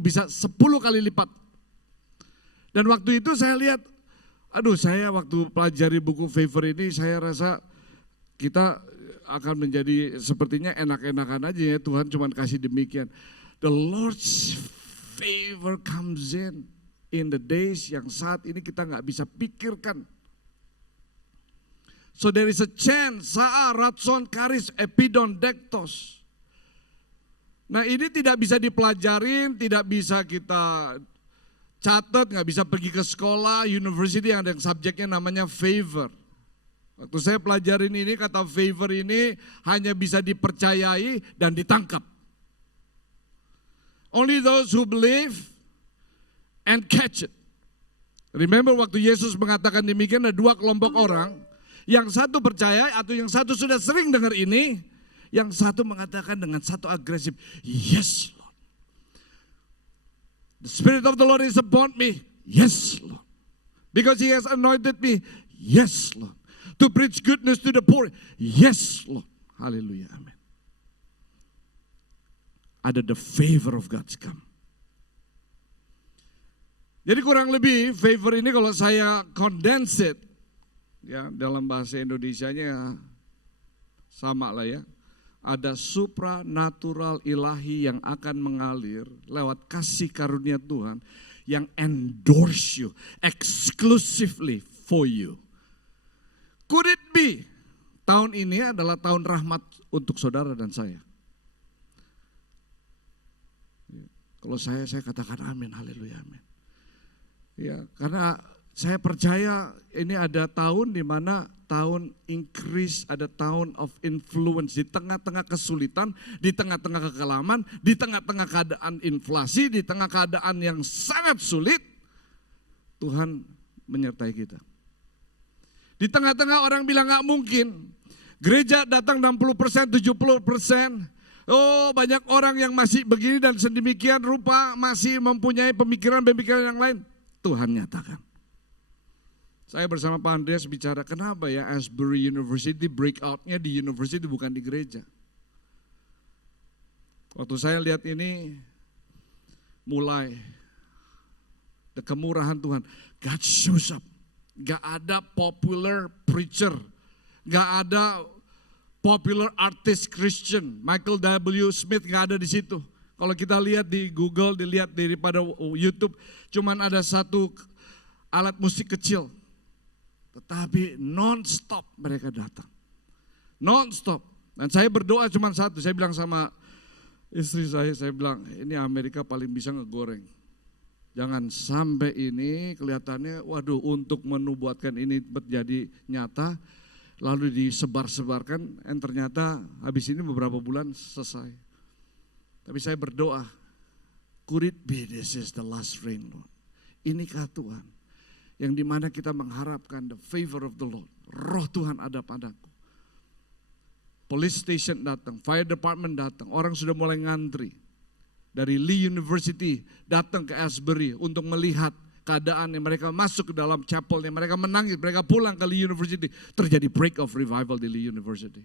bisa 10 kali lipat. Dan waktu itu saya lihat, saya waktu pelajari buku Favor ini saya rasa kita akan menjadi sepertinya enak-enakan aja ya, Tuhan cuma kasih demikian. The Lord's favor comes in the days yang saat ini kita nggak bisa pikirkan. So there is a chance, Sa'a, Ratson, Karis, Epidon, Dektos. Nah ini tidak bisa dipelajarin, tidak bisa kita catat, nggak bisa pergi ke sekolah, university yang ada yang subjeknya namanya favor. Waktu saya pelajarin ini, kata favor ini hanya bisa dipercayai dan ditangkap. Only those who believe and catch it. Remember waktu Yesus mengatakan demikian, ada 2 kelompok orang. Yang satu percaya atau yang satu sudah sering dengar ini, yang satu mengatakan dengan satu agresif, yes Lord. The Spirit of the Lord is upon me, yes Lord. Because He has anointed me, yes Lord. To preach goodness to the poor, yes Lord. Hallelujah, amen. Ada the favor of God's come. Jadi kurang lebih favor ini kalau saya condense it, ya dalam bahasa Indonesianya sama lah ya. Ada supranatural ilahi yang akan mengalir lewat kasih karunia Tuhan yang endorse you exclusively for you. Could it be tahun ini adalah tahun rahmat untuk saudara dan saya? Kalau saya katakan amin, haleluya, amin. Ya, karena saya percaya ini ada tahun di mana tahun increase, ada tahun of influence di tengah-tengah kesulitan, di tengah-tengah kekelaman, di tengah-tengah keadaan inflasi, di tengah keadaan yang sangat sulit, Tuhan menyertai kita. Di tengah-tengah orang bilang gak mungkin, gereja datang 60%, 70%, oh banyak orang yang masih begini dan sedemikian rupa masih mempunyai pemikiran-pemikiran yang lain. Tuhan nyatakan. Saya bersama Pak Andreas bicara, kenapa ya Asbury University breakout-nya di university bukan di gereja. Waktu saya lihat ini, mulai kemurahan Tuhan, God shows up. Gak ada popular preacher, gak ada popular artist Christian, Michael W. Smith gak ada di situ. Kalau kita lihat di Google, dilihat daripada YouTube, cuman ada satu alat musik kecil. Tetapi non-stop mereka datang. Non-stop. Dan saya berdoa cuma satu, saya bilang sama istri saya bilang, ini Amerika paling bisa ngegoreng. Jangan sampai ini kelihatannya, waduh untuk menubuatkan ini menjadi nyata, lalu disebar-sebarkan, dan ternyata habis ini beberapa bulan selesai. Tapi saya berdoa, could it be this is the last rain, Lord? Inikah Tuhan, yang dimana kita mengharapkan the favor of the Lord, roh Tuhan ada padaku. Police station datang, fire department datang, orang sudah mulai ngantri. Dari Lee University datang ke Asbury untuk melihat keadaan yang mereka masuk ke dalam chapelnya, mereka menangis, mereka pulang ke Lee University. Terjadi break of revival di Lee University.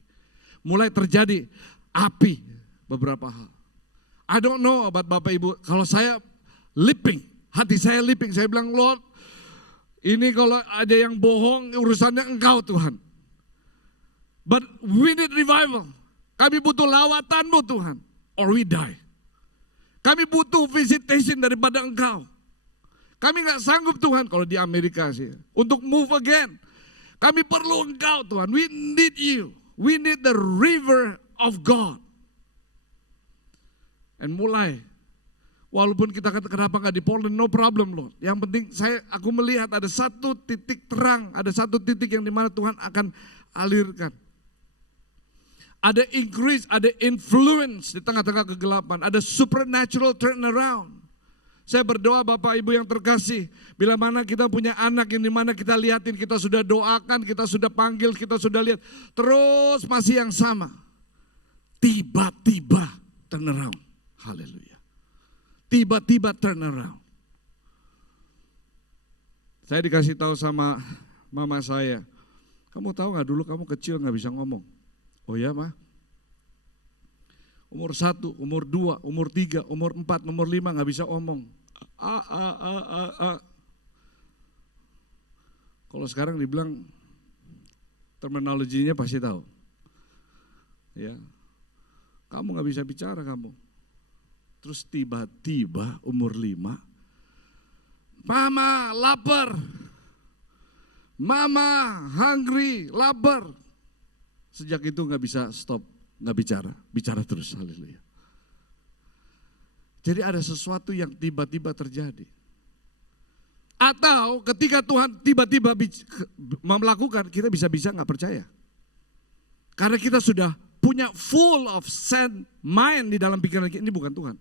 Mulai terjadi api beberapa hal. I don't know about Bapak Ibu, kalau saya leaping, hati saya leaping, saya bilang Lord, ini kalau ada yang bohong urusannya Engkau Tuhan. But we need revival. Kami butuh lawatanmu Tuhan, or we die. Kami butuh visitation daripada Engkau. Kami gak sanggup Tuhan, kalau di Amerika sih, untuk move again. Kami perlu Engkau Tuhan, we need you. We need the river of God. And mulai, walaupun kita kata kenapa gak di Poland, no problem Lord. Yang penting aku melihat ada satu titik terang, ada satu titik yang dimana Tuhan akan alirkan. Ada increase, ada influence di tengah-tengah kegelapan. Ada supernatural turnaround. Saya berdoa Bapak Ibu yang terkasih. Bila mana kita punya anak yang dimana kita lihatin, kita sudah doakan, kita sudah panggil, kita sudah lihat. Terus masih yang sama. Tiba-tiba turnaround. Haleluya. Tiba-tiba turnaround. Saya dikasih tahu sama mama saya. Kamu tahu gak dulu kamu kecil gak bisa ngomong. Oh ya Ma, umur 1, umur 2, umur 3, umur 4, umur 5 gak bisa omong. Kalau sekarang dibilang terminologinya pasti tahu. Ya, kamu gak bisa bicara kamu. Terus tiba-tiba umur 5, Mama lapar, Mama hungry, lapar. Sejak itu gak bisa stop, gak bicara terus, haleluya. Jadi ada sesuatu yang tiba-tiba terjadi. Atau ketika Tuhan tiba-tiba melakukan, kita bisa-bisa gak percaya. Karena kita sudah punya full of sand mind di dalam pikiran kita, ini bukan Tuhan.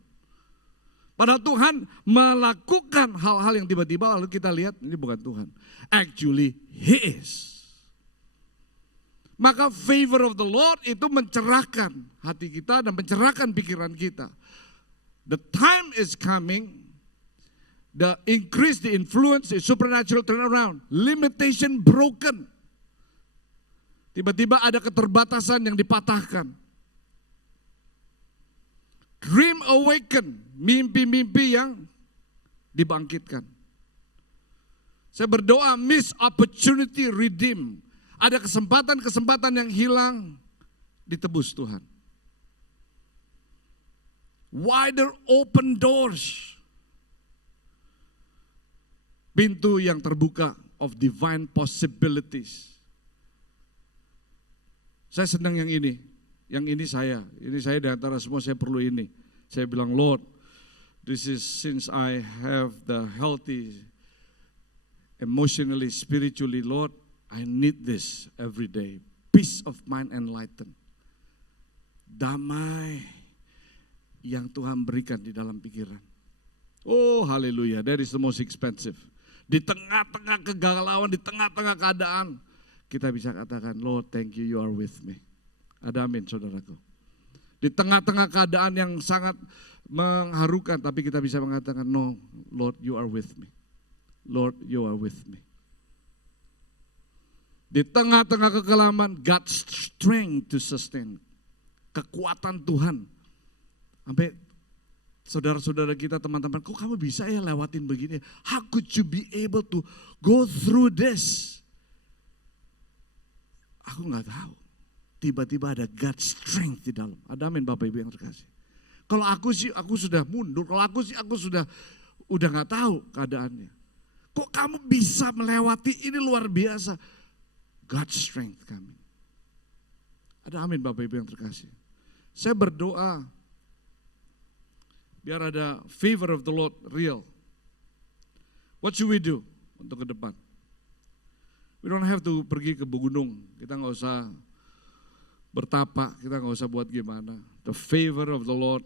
Padahal Tuhan melakukan hal-hal yang tiba-tiba lalu kita lihat ini bukan Tuhan. Actually, He is. Maka favor of the Lord itu mencerahkan hati kita dan mencerahkan pikiran kita. The time is coming, the increase, the influence, the supernatural turnaround, limitation broken. Tiba-tiba ada keterbatasan yang dipatahkan. Dream awaken, mimpi-mimpi yang dibangkitkan. Saya berdoa miss opportunity redeem. Ada kesempatan-kesempatan yang hilang ditebus Tuhan. Wider open doors. Pintu yang terbuka of divine possibilities. Saya senang yang ini. Yang ini saya di antara semua saya perlu ini. Saya bilang Lord, this is since I have the healthy emotionally, spiritually, Lord, I need this every day. Peace of mind enlightened. Damai yang Tuhan berikan di dalam pikiran. Oh haleluya, that is the most expensive. Di tengah-tengah kegalauan, di tengah-tengah keadaan, kita bisa katakan, Lord thank you, you are with me. Ada amin saudaraku. Di tengah-tengah keadaan yang sangat mengharukan, tapi kita bisa mengatakan, no Lord you are with me. Lord you are with me. Di tengah-tengah kekelaman, God's strength to sustain. Kekuatan Tuhan. Sampai saudara-saudara kita, teman-teman, kok kamu bisa ya lewatin begini? How could you be able to go through this? Aku nggak tahu. Tiba-tiba ada God's strength di dalam. Ada amin Bapak Ibu yang terkasih. Kalau aku sih, aku sudah mundur. Kalau aku sih, aku sudah nggak tahu keadaannya. Kok kamu bisa melewati ini luar biasa? God's strength kami. Ada amin Bapak Ibu yang terkasih. Saya berdoa biar ada favor of the Lord real. What should we do untuk ke depan? We don't have to pergi ke gunung. Kita nggak usah bertapa, kita nggak usah buat gimana. The favor of the Lord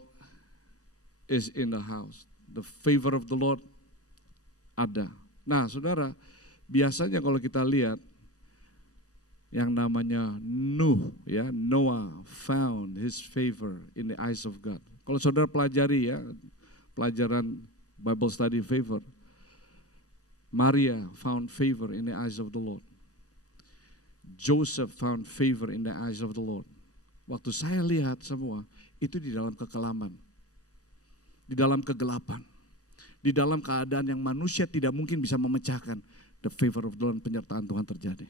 is in the house. The favor of the Lord ada. Nah saudara, biasanya kalau kita lihat yang namanya Nuh, ya, Noah found his favor in the eyes of God. Kalau saudara pelajari ya, pelajaran Bible study favor, Maria found favor in the eyes of the Lord. Joseph found favor in the eyes of the Lord. Waktu saya lihat semua, itu di dalam kekelaman, di dalam kegelapan, di dalam keadaan yang manusia tidak mungkin bisa memecahkan, the favor of the Lord, penyertaan Tuhan terjadi.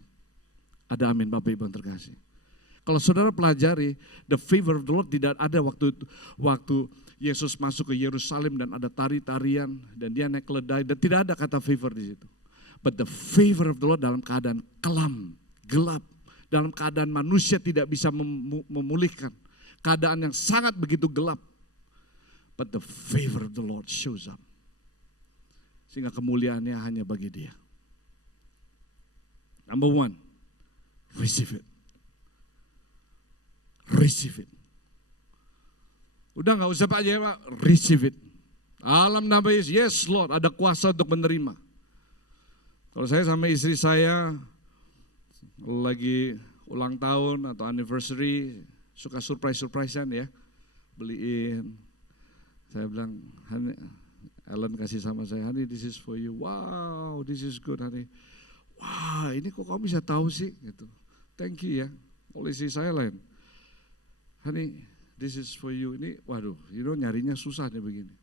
Ada amin Bapak Ibu yang terkasih. Kalau saudara pelajari, the favor of the Lord tidak ada waktu Yesus masuk ke Yerusalem dan ada tari-tarian dan dia naik keledai, dan tidak ada kata favor di situ. But the favor of the Lord dalam keadaan kelam, gelap, dalam keadaan manusia tidak bisa memulihkan, keadaan yang sangat begitu gelap. But the favor of the Lord shows up. Sehingga kemuliaannya hanya bagi dia. Number one, receive it. Receive it. Udah gak usah Pak Pak, receive it. Alam nama Yesus, yes Lord, ada kuasa untuk menerima. Kalau saya sama istri saya lagi ulang tahun atau anniversary, suka surprise-surprisean ya, beliin. Saya bilang, honey, Ellen kasih sama saya, honey this is for you. Wow, this is good honey. Wah ini kok kamu bisa tahu sih gitu. Thank you ya. Kalau istri saya lain, honey this is for you. Ini waduh, nyarinya susah nih begini.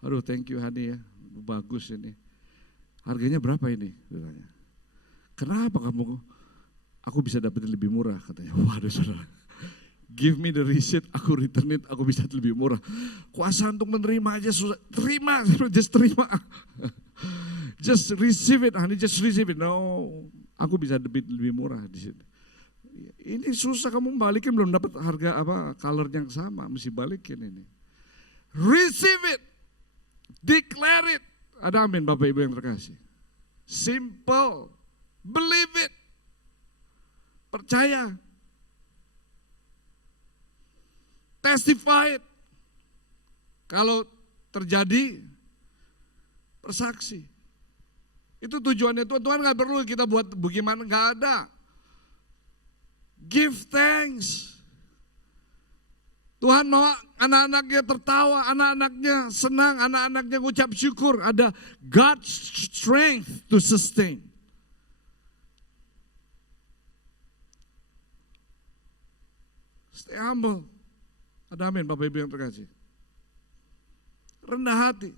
Aduh thank you honey ya, bagus ini. Harganya berapa ini? Katanya. Kenapa kamu? Aku bisa dapetin lebih murah katanya. Waduh saudara. Give me the receipt, aku return it, aku bisa lebih murah. Kuasa untuk menerima aja susah. Terima, just terima. Just receive it, honey, just receive it. No, aku bisa lebih murah di sini. Ini susah kamu balikin, belum dapat harga color yang sama, mesti balikin ini. Receive it, declare it. Ada amin Bapak Ibu yang terkasih. Simple, believe it, percaya. Testify it. Kalau terjadi, bersaksi. Itu tujuannya Tuhan. Tuhan gak perlu kita buat bagaimana, gak ada. Give thanks. Tuhan mau anak-anaknya tertawa, anak-anaknya senang, anak-anaknya ngucap syukur. Ada God's strength to sustain. Stay humble. Ada amin Bapak Ibu yang terkasih. Rendah hati.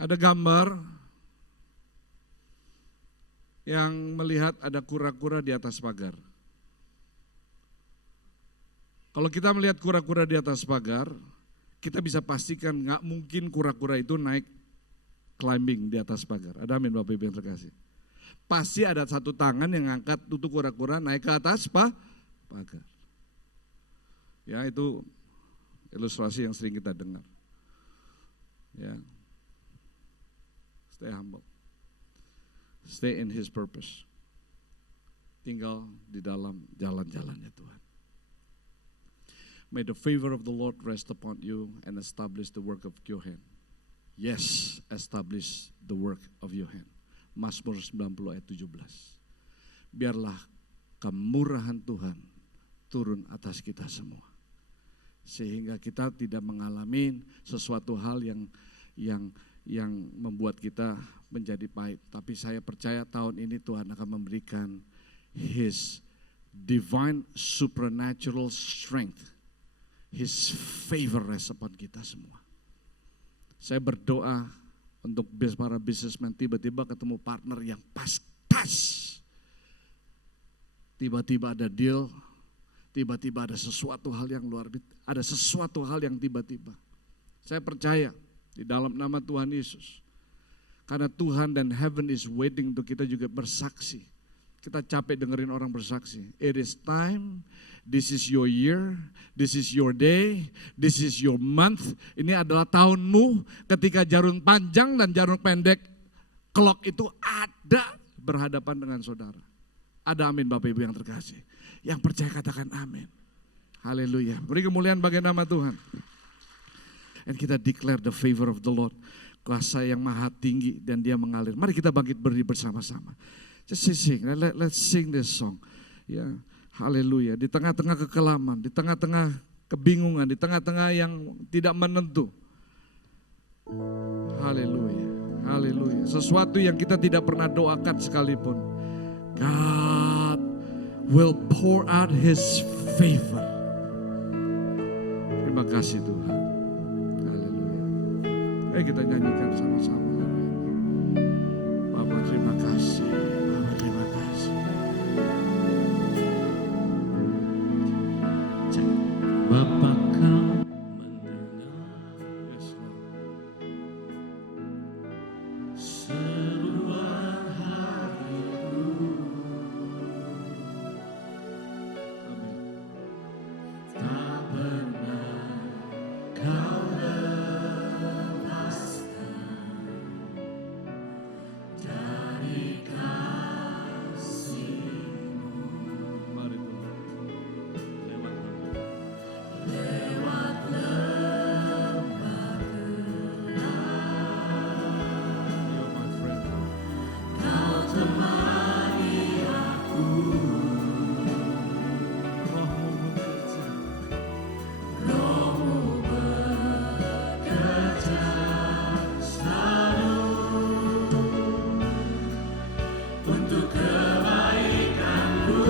Ada gambar yang melihat ada kura-kura di atas pagar. Kalau kita melihat kura-kura di atas pagar, kita bisa pastikan gak mungkin kura-kura itu naik climbing di atas pagar. Ada amin Bapak Ibu yang terkasih. Pasti ada satu tangan yang ngangkat tutup kura-kura naik ke atas pagar. Ya itu ilustrasi yang sering kita dengar. Ya, stay humble, stay in His purpose, tinggal di dalam jalan-jalannya Tuhan. May the favor of the Lord rest upon you and establish the work of your hand. Yes, establish the work of your hand. Mazmur 90 ayat 17. Biarlah kemurahan Tuhan turun atas kita semua. Sehingga kita tidak mengalami sesuatu hal yang yang membuat kita menjadi pahit. Tapi saya percaya tahun ini Tuhan akan memberikan His divine supernatural strength, His favor rest upon kita semua. Saya berdoa untuk para businessman, tiba-tiba ketemu partner yang pas. Tiba-tiba ada deal, tiba-tiba ada sesuatu hal yang luar biasa, ada sesuatu hal yang tiba-tiba. Saya percaya di dalam nama Tuhan Yesus. Karena Tuhan dan heaven is waiting untuk kita juga bersaksi. Kita capek dengerin orang bersaksi. It is time, this is your year, this is your day, this is your month. Ini adalah tahunmu ketika jarum panjang dan jarum pendek clock itu ada berhadapan dengan saudara. Ada amin Bapak Ibu yang terkasih. Yang percaya katakan amin. Haleluya. Beri kemuliaan bagi nama Tuhan. And kita declare the favor of the Lord. Kuasa yang maha tinggi dan dia mengalir. Mari kita bangkit berdiri bersama-sama. Just sing, let's sing this song. Ya, haleluya. Di tengah-tengah kekelaman, di tengah-tengah kebingungan, di tengah-tengah yang tidak menentu. Haleluya, haleluya. Sesuatu yang kita tidak pernah doakan sekalipun. God will pour out His favor. Terima kasih Tuhan. Haleluya. Ayo kita nyanyikan sama-sama. Bapak terima kasih. Bapak terima kasih. Bapa kau mendengar Yes, Lord. seruan hariku. Amin. Tak pernah kau lepaskan dari kasih-Mu. Mari Tuhan. Lewat lembah You're my friend. kau temani aku. Rohmu bekerja. Rohmu bekerja selalu untuk kebaikanku.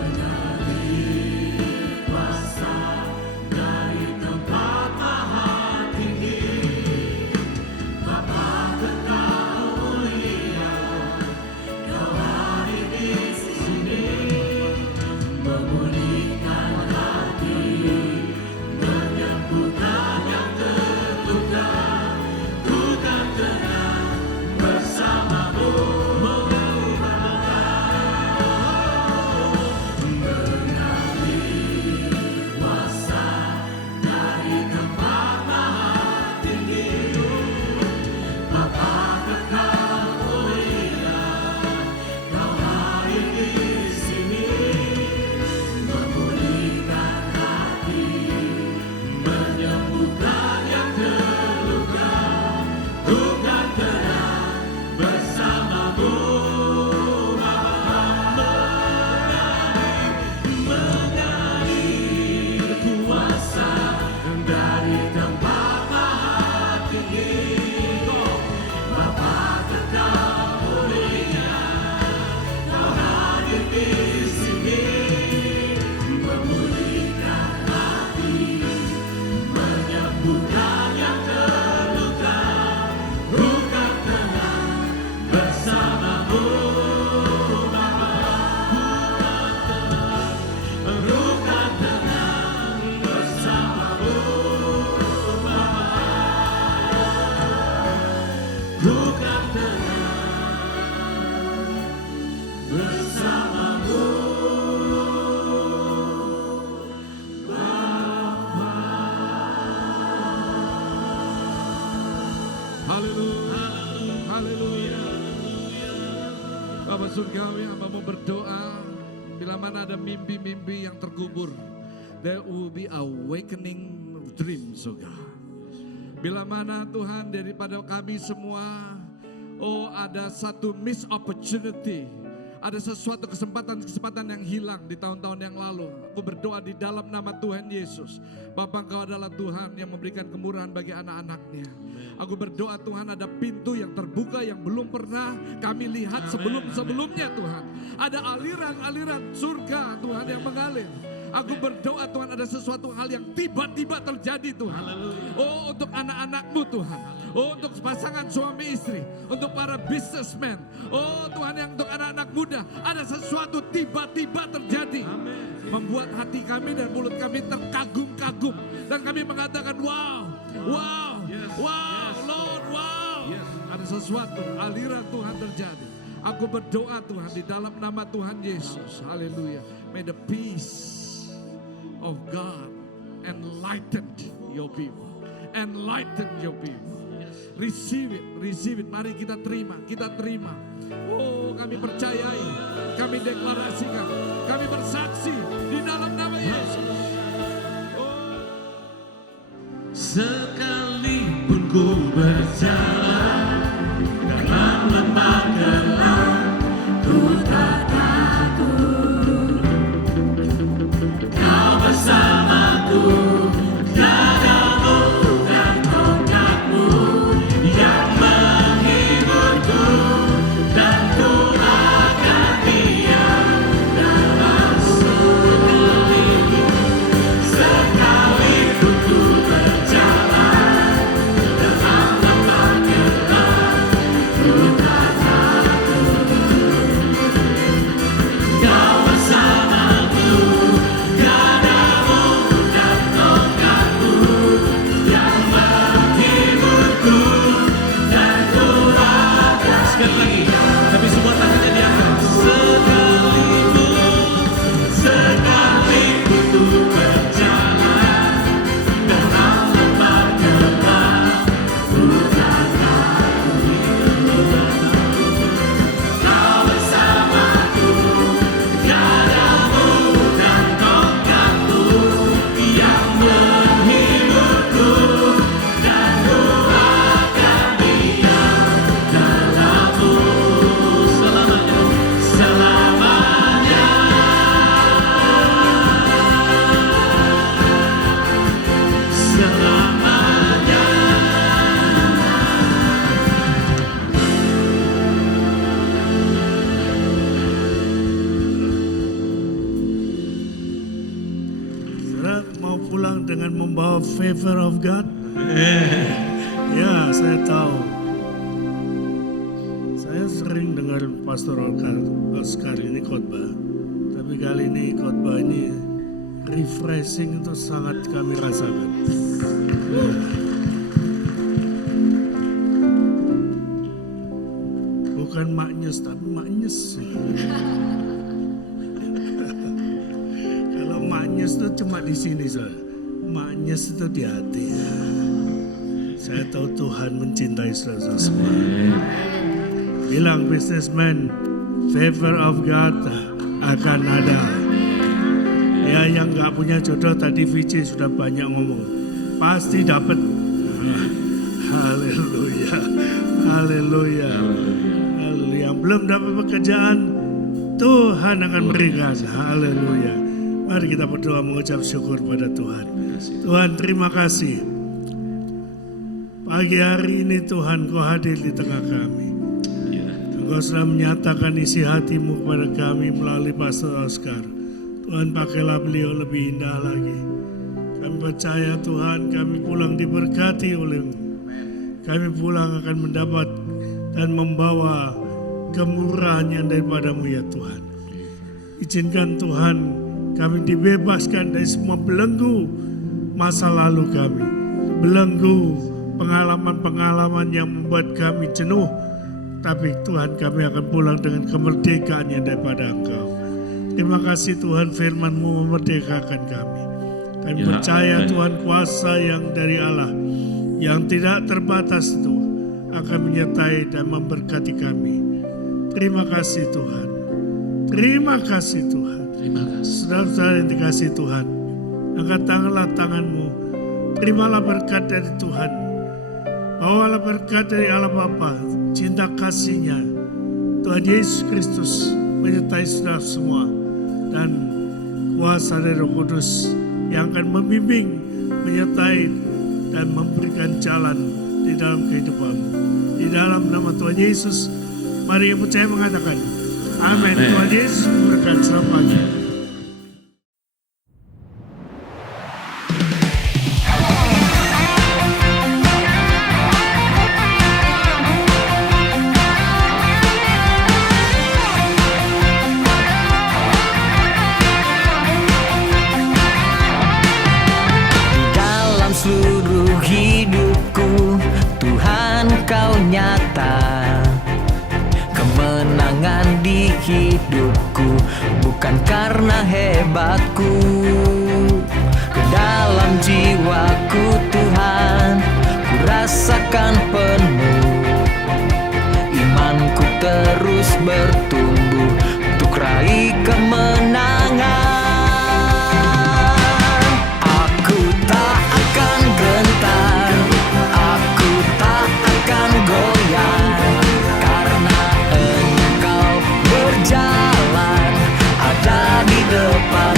Mengalir kuasa dari tempat maha tinggi. Bapa kekal mulia, kau hadir di sini, memulihkan hati, menyembuhkan yang terluka. Ku kan tenang bersamamu, mengalir kuasa dari tempat maha tinggi. Bapa kekal mulia, kau hadir di sini, memulihkan hati, menyembuhkan yang terluka. Ku kan tenang bersamamu, mengalir kuasa dari tempat maha tinggi. Bapa kekal mulia, kau hadir di sini, memulihkan hati, menyembuhkan yang terluka. Bukan tenang bersamamu, bukan tenang bersamamu, bukan tenang bersamamu. Haleluya. Haleluya. Bapak Surgawi, hambamu berdoa. Bila mana ada mimpi-mimpi yang terkubur, there will be awakening dreams, oh God. Bila mana Tuhan daripada kami semua, oh ada satu miss opportunity, Ada sesuatu kesempatan-kesempatan yang hilang di tahun-tahun yang lalu. Aku berdoa di dalam nama Tuhan Yesus. Bapa, Engkau adalah Tuhan yang memberikan kemurahan bagi anak-anak-Nya. Aku berdoa Tuhan, ada pintu yang terbuka yang belum pernah kami lihat sebelum-sebelumnya Tuhan. Ada aliran-aliran surga Tuhan yang mengalir. Aku berdoa Tuhan, ada sesuatu hal yang tiba-tiba terjadi Tuhan. Oh, untuk anak-anak-Mu Tuhan. Oh, untuk pasangan suami istri, untuk para businessmen. Oh Tuhan, yang untuk anak-anak muda, ada sesuatu tiba-tiba terjadi. Membuat hati kami dan mulut kami terkagum-kagum. Dan kami mengatakan wow, wow, wow, Lord, wow. Ada sesuatu, aliran Tuhan terjadi. Aku berdoa Tuhan di dalam nama Tuhan Yesus. Haleluya. May the peace of God enlighten your people. Enlighten your people. Receive it. Mari kita terima. Oh, kami percayai, kami deklarasikan, kami bersaksi di dalam nama Yesus. Oh. Sekalipun ku berjalan dalam lembah gelap, ku tak takut. Kau bersamaku. Favor of God. Ya, saya tahu. Saya sering dengar Pastor Oscar ini khotbah, tapi kali ini khotbah ini refreshing itu sangat kami rasakan. Bukan maknyes, tapi maknyes. Kalau maknyes itu cuma di sini saja. Maknyes itu di hati. Saya tahu Tuhan mencintai saudara semua. Bilang businessman, favor of God akan ada. Ya, yang gak punya jodoh tadi VC sudah banyak ngomong. Pasti dapat. Haleluya. Haleluya. Haleluya. Yang belum dapat pekerjaan, Tuhan akan berikan. Haleluya. Mari kita berdoa mengucap syukur pada Tuhan. Tuhan, terima kasih. Pagi hari ini Tuhan, Kau hadir di tengah kami. Engkau sudah menyatakan isi hatimu kepada kami melalui Pastor Oscar. Tuhan, pakailah beliau lebih indah lagi. Kami percaya Tuhan, kami pulang diberkati oleh-Mu. Kami pulang akan mendapat dan membawa kemurahan yang daripada-Mu ya Tuhan. Izinkan Tuhan, kami dibebaskan dari semua belenggu masa lalu kami. Belenggu pengalaman-pengalaman yang membuat kami jenuh. Tapi Tuhan, kami akan pulang dengan kemerdekaan yang daripada Engkau. Terima kasih Tuhan, firman-Mu memerdekakan kami. Kami percaya Tuhan, kuasa yang dari Allah, yang tidak terbatas itu akan menyertai dan memberkati kami. Terima kasih Tuhan. Terima kasih Tuhan. Saudara-saudara yang dikasihi Tuhan, angkat tangan-Mu, terimalah berkat dari Tuhan, bawalah berkat dari Allah Bapa, cinta kasih-Nya, Tuhan Yesus Kristus, menyertai saudara semua, dan kuasa dari Roh Kudus yang akan membimbing, menyertai, dan memberikan jalan di dalam kehidupanmu. Di dalam nama Tuhan Yesus, mari yang percaya mengatakan, amin. Tuhan Yesus memberkati. Selamat pagi. Dalam seluruh hidupku, Tuhan Kau nyata. Kemenangan di hidupku bukan karena hebatku. Ke dalam jiwaku Tuhan, ku rasakan penuh. Imanku terus bertumbuh untuk raih kemenangan. Aku tak akan gentar, aku tak akan goyah, karena Engkau berjalan ada di depan.